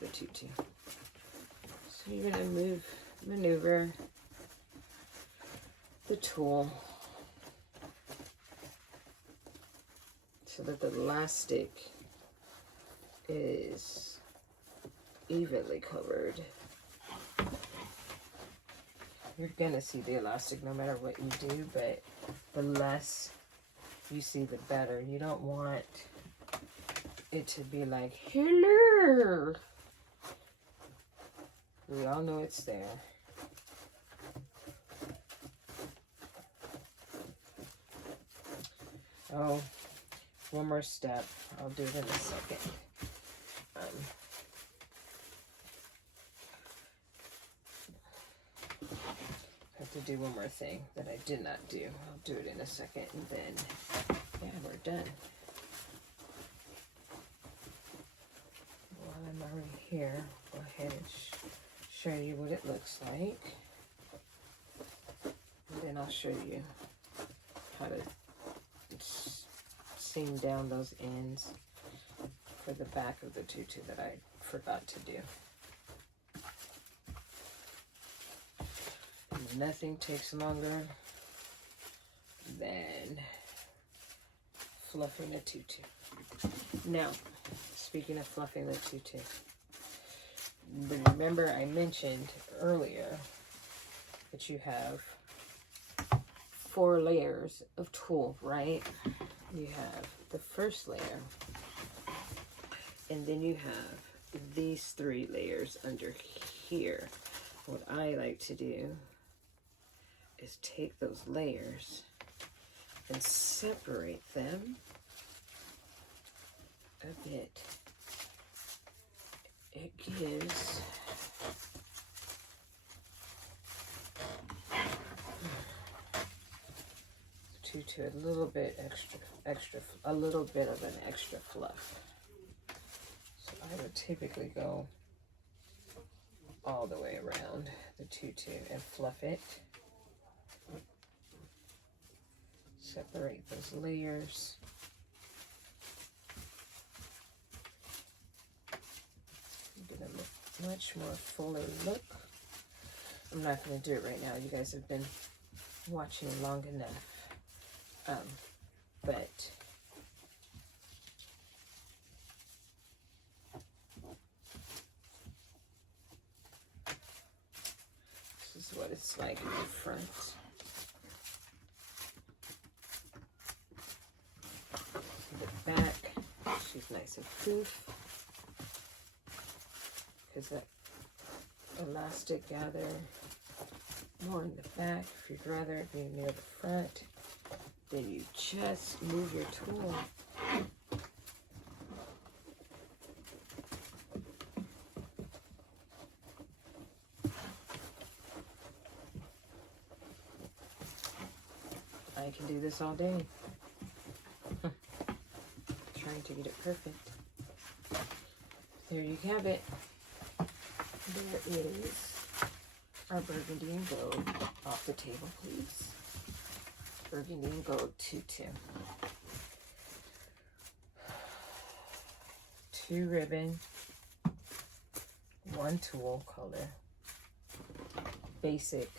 the tutu. So you're going to maneuver the tool so that the elastic is evenly covered. You're going to see the elastic no matter what you do, but the less you see, the better. You don't want it to be like, hello. We all know it's there. Oh, one more step. I'll do it in a second. Have to do one more thing that I did not do. I'll do it in a second, and then, yeah, we're done. While I'm already here, go ahead and show you what it looks like. And then I'll show you how to seam down those ends for the back of the tutu that I forgot to do. And nothing takes longer than fluffing a tutu. Now, speaking of fluffing the tutu, remember I mentioned earlier that you have 4 layers of tulle, right? You have the first layer, and then you have these 3 layers under here. What I like to do is take those layers and separate them a bit. It gives tutu a little bit a little bit of an extra fluff. So I would typically go all the way around the tutu and fluff it. Separate those layers. Give them a much more fuller look. I'm not going to do it right now. You guys have been watching long enough. But this is what it's like in the front. The back, she's nice and poof. Because that elastic gather more in the back. If you'd rather it be near the front, then you just move your tool. I can do this all day. Trying to get it perfect. There you have it. There is our burgundy and gold. Off the table, please. Burgundy and gold tutu. 2 ribbon, 1 tool color, basic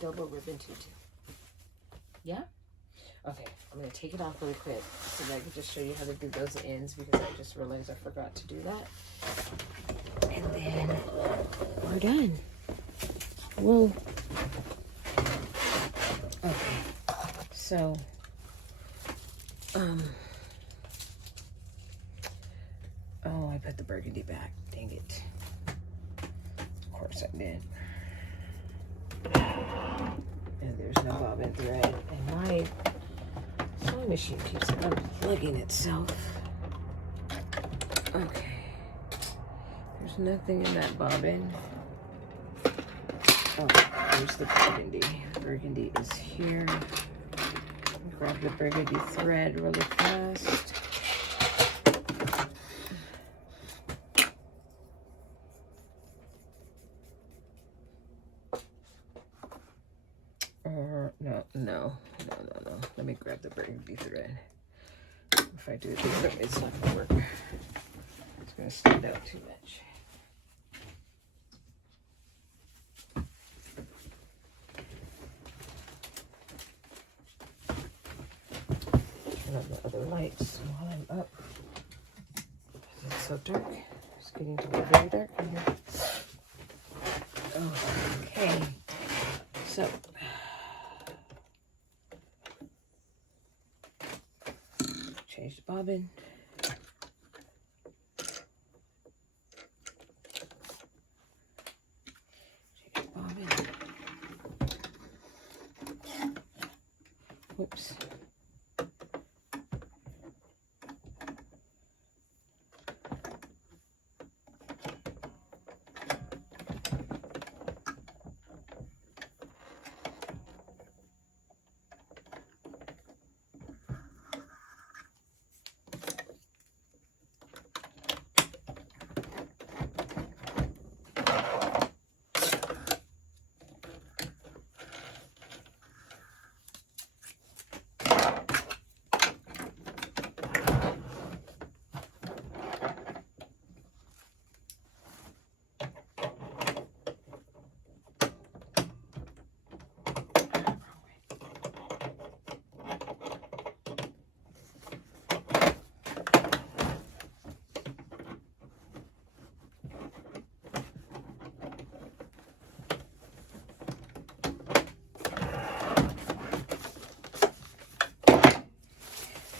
double ribbon tutu. Yeah? Okay, I'm going to take it off really quick so that I can just show you how to do those ends, because I just realized I forgot to do that. And then we're done. Whoa. Okay, so, oh, I put the burgundy back. Dang it. Of course I did. And there's no bobbin thread. And my sewing machine keeps unplugging itself. Okay. There's nothing in that bobbin. Oh, there's the burgundy. Burgundy is here. Grab the burgundy thread really fast. No. Let me grab the burgundy thread. If I do it the other way, it's not going to work. It's going to stand out too much. Turn on the other lights while I'm up. It's so dark. It's getting to be very dark in here. Okay. So, change the bobbin. Change the bobbin. Whoops.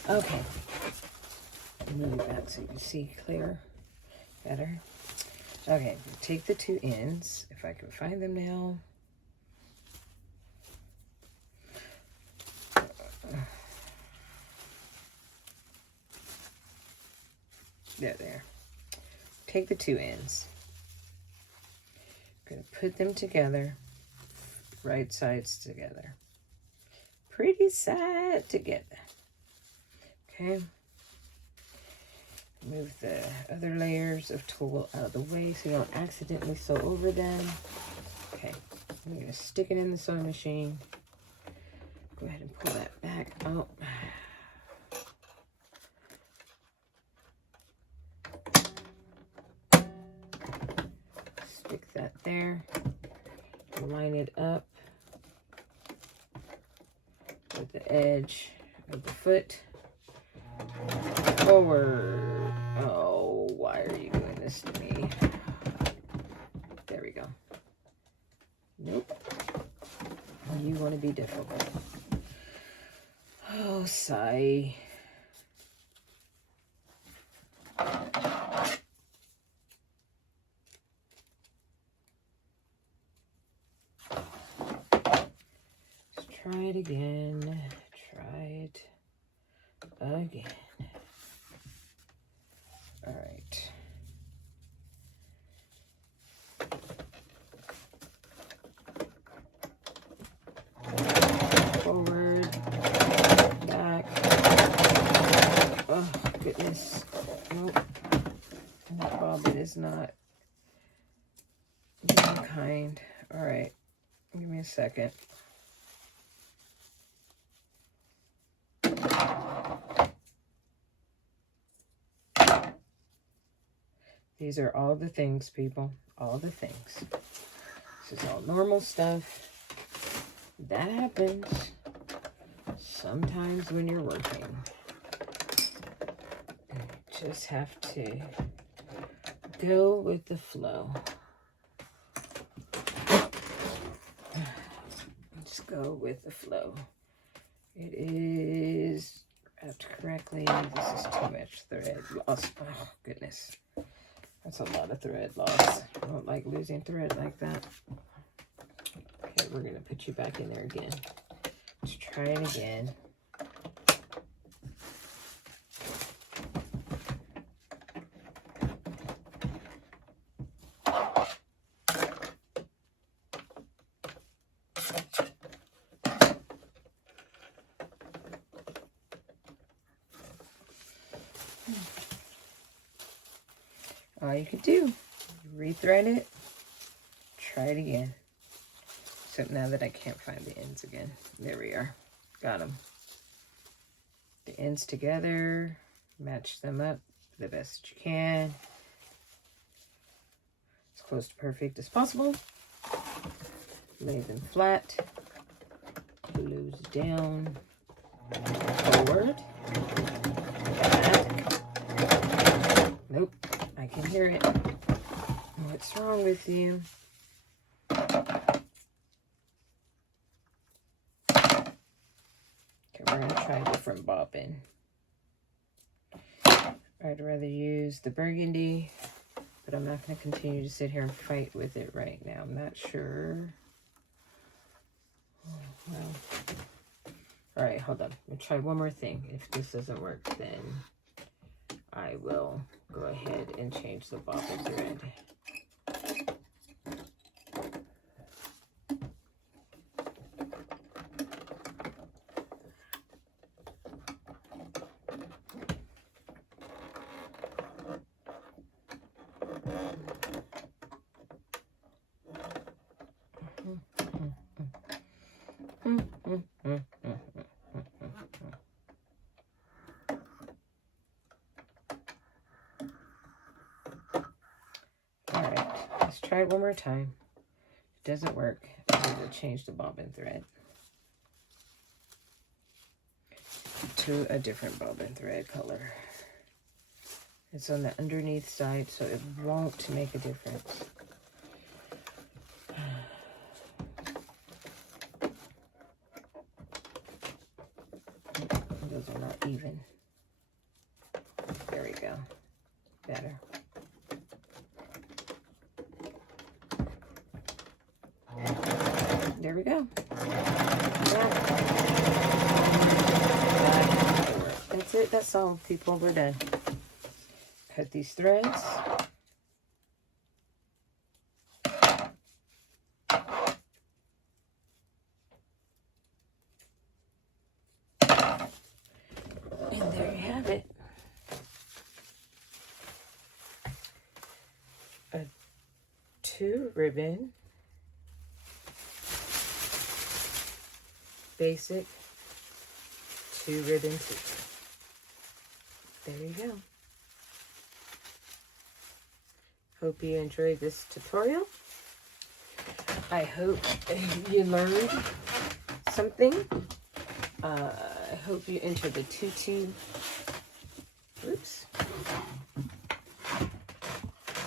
Okay, move it back so you can see clear better. Okay, take the 2 ends, if I can find them now. There. Take the 2 ends. I'm going to put them together, right sides together. Pretty side together. Okay. Move the other layers of tulle out of the way so you don't accidentally sew over them. Okay. I'm going to stick it in the sewing machine. Go ahead and pull that back out. Stick that there. Line it up with the edge of the foot. Forward. Oh, why are you doing this to me? There we go. Nope. You want to be difficult. Oh, sigh. Let's try it again. Try it again. All right. Forward, back. Oh, goodness. Nope. That bobbin is not being kind. All right. Give me a second. These are all the things, people. All the things. This is all normal stuff. That happens sometimes when you're working. You just have to go with the flow. Just go with the flow. It is wrapped correctly. This is too much thread loss. Oh, goodness. That's a lot of thread loss. I don't like losing thread like that. Okay, we're going to put you back in there again. Let's try it again. All you could do, rethread it, try it again. Except now that I can't find the ends again. There we are. Got them. The ends together, match them up the best you can. As close to perfect as possible. Lay them flat. Close down. Forward. Back. Nope. I can hear it. What's wrong with you? Okay, we're going to try a different bobbin. I'd rather use the burgundy, but I'm not going to continue to sit here and fight with it right now. I'm not sure. Oh, well. All right, hold on. We'll try one more thing. If this doesn't work, then I will go ahead and change the bobbin thread. Try it one more time. If it doesn't work, I'm going to change the bobbin thread to a different bobbin thread color. It's on the underneath side, so it won't make a difference. Those are not even. There we go. Better. There we go. That's it. That's all, people. We're done. cut these threads. And there you have it. A 2-ribbon basic 2-ribbon tutu. There you go. Hope you enjoyed this tutorial. I hope you learned something. I hope you enter the tutu. Oops.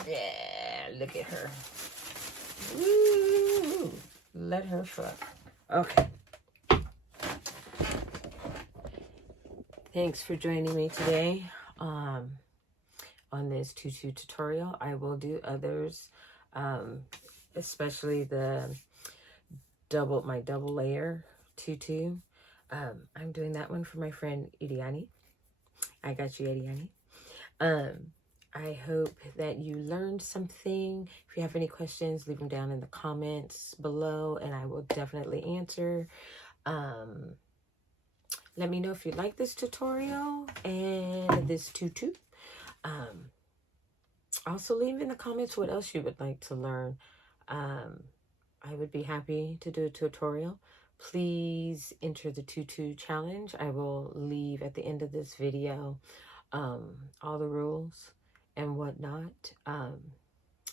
Yeah, look at her. Woo! Let her fuck. Okay. Thanks for joining me today on this tutu tutorial. I will do others, especially the my double layer tutu. I'm doing that one for my friend Idiani. I got you, Idiani. I hope that you learned something. If you have any questions, leave them down in the comments below, and I will definitely answer. Let me know if you like this tutorial and this tutu. Also, leave in the comments what else you would like to learn. I would be happy to do a tutorial. Please enter the tutu challenge. I will leave at the end of this video all the rules and whatnot.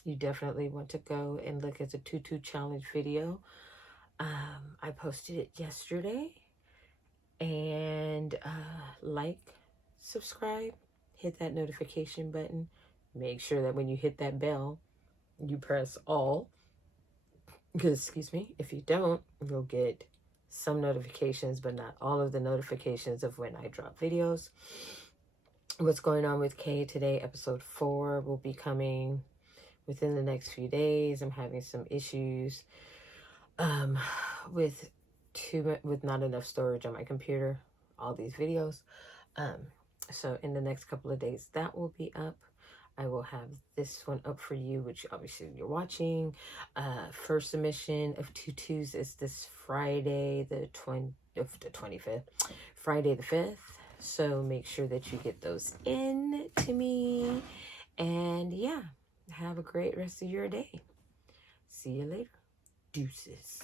You definitely want to go and look at the tutu challenge video. I posted it yesterday. And like, subscribe, hit that notification button. Make sure that when you hit that bell, you press all. Because, excuse me, if you don't, you'll get some notifications, but not all of the notifications of when I drop videos. What's going on with Kay today? Episode 4 will be coming within the next few days. I'm having some issues with not enough storage on my computer, all these videos. So in the next couple of days, that will be up. I will have this one up for you, which obviously you're watching. First submission of tutus is this Friday, the 25th, Friday the 5th. So make sure that you get those in to me. And yeah, have a great rest of your day. See you later. Deuces.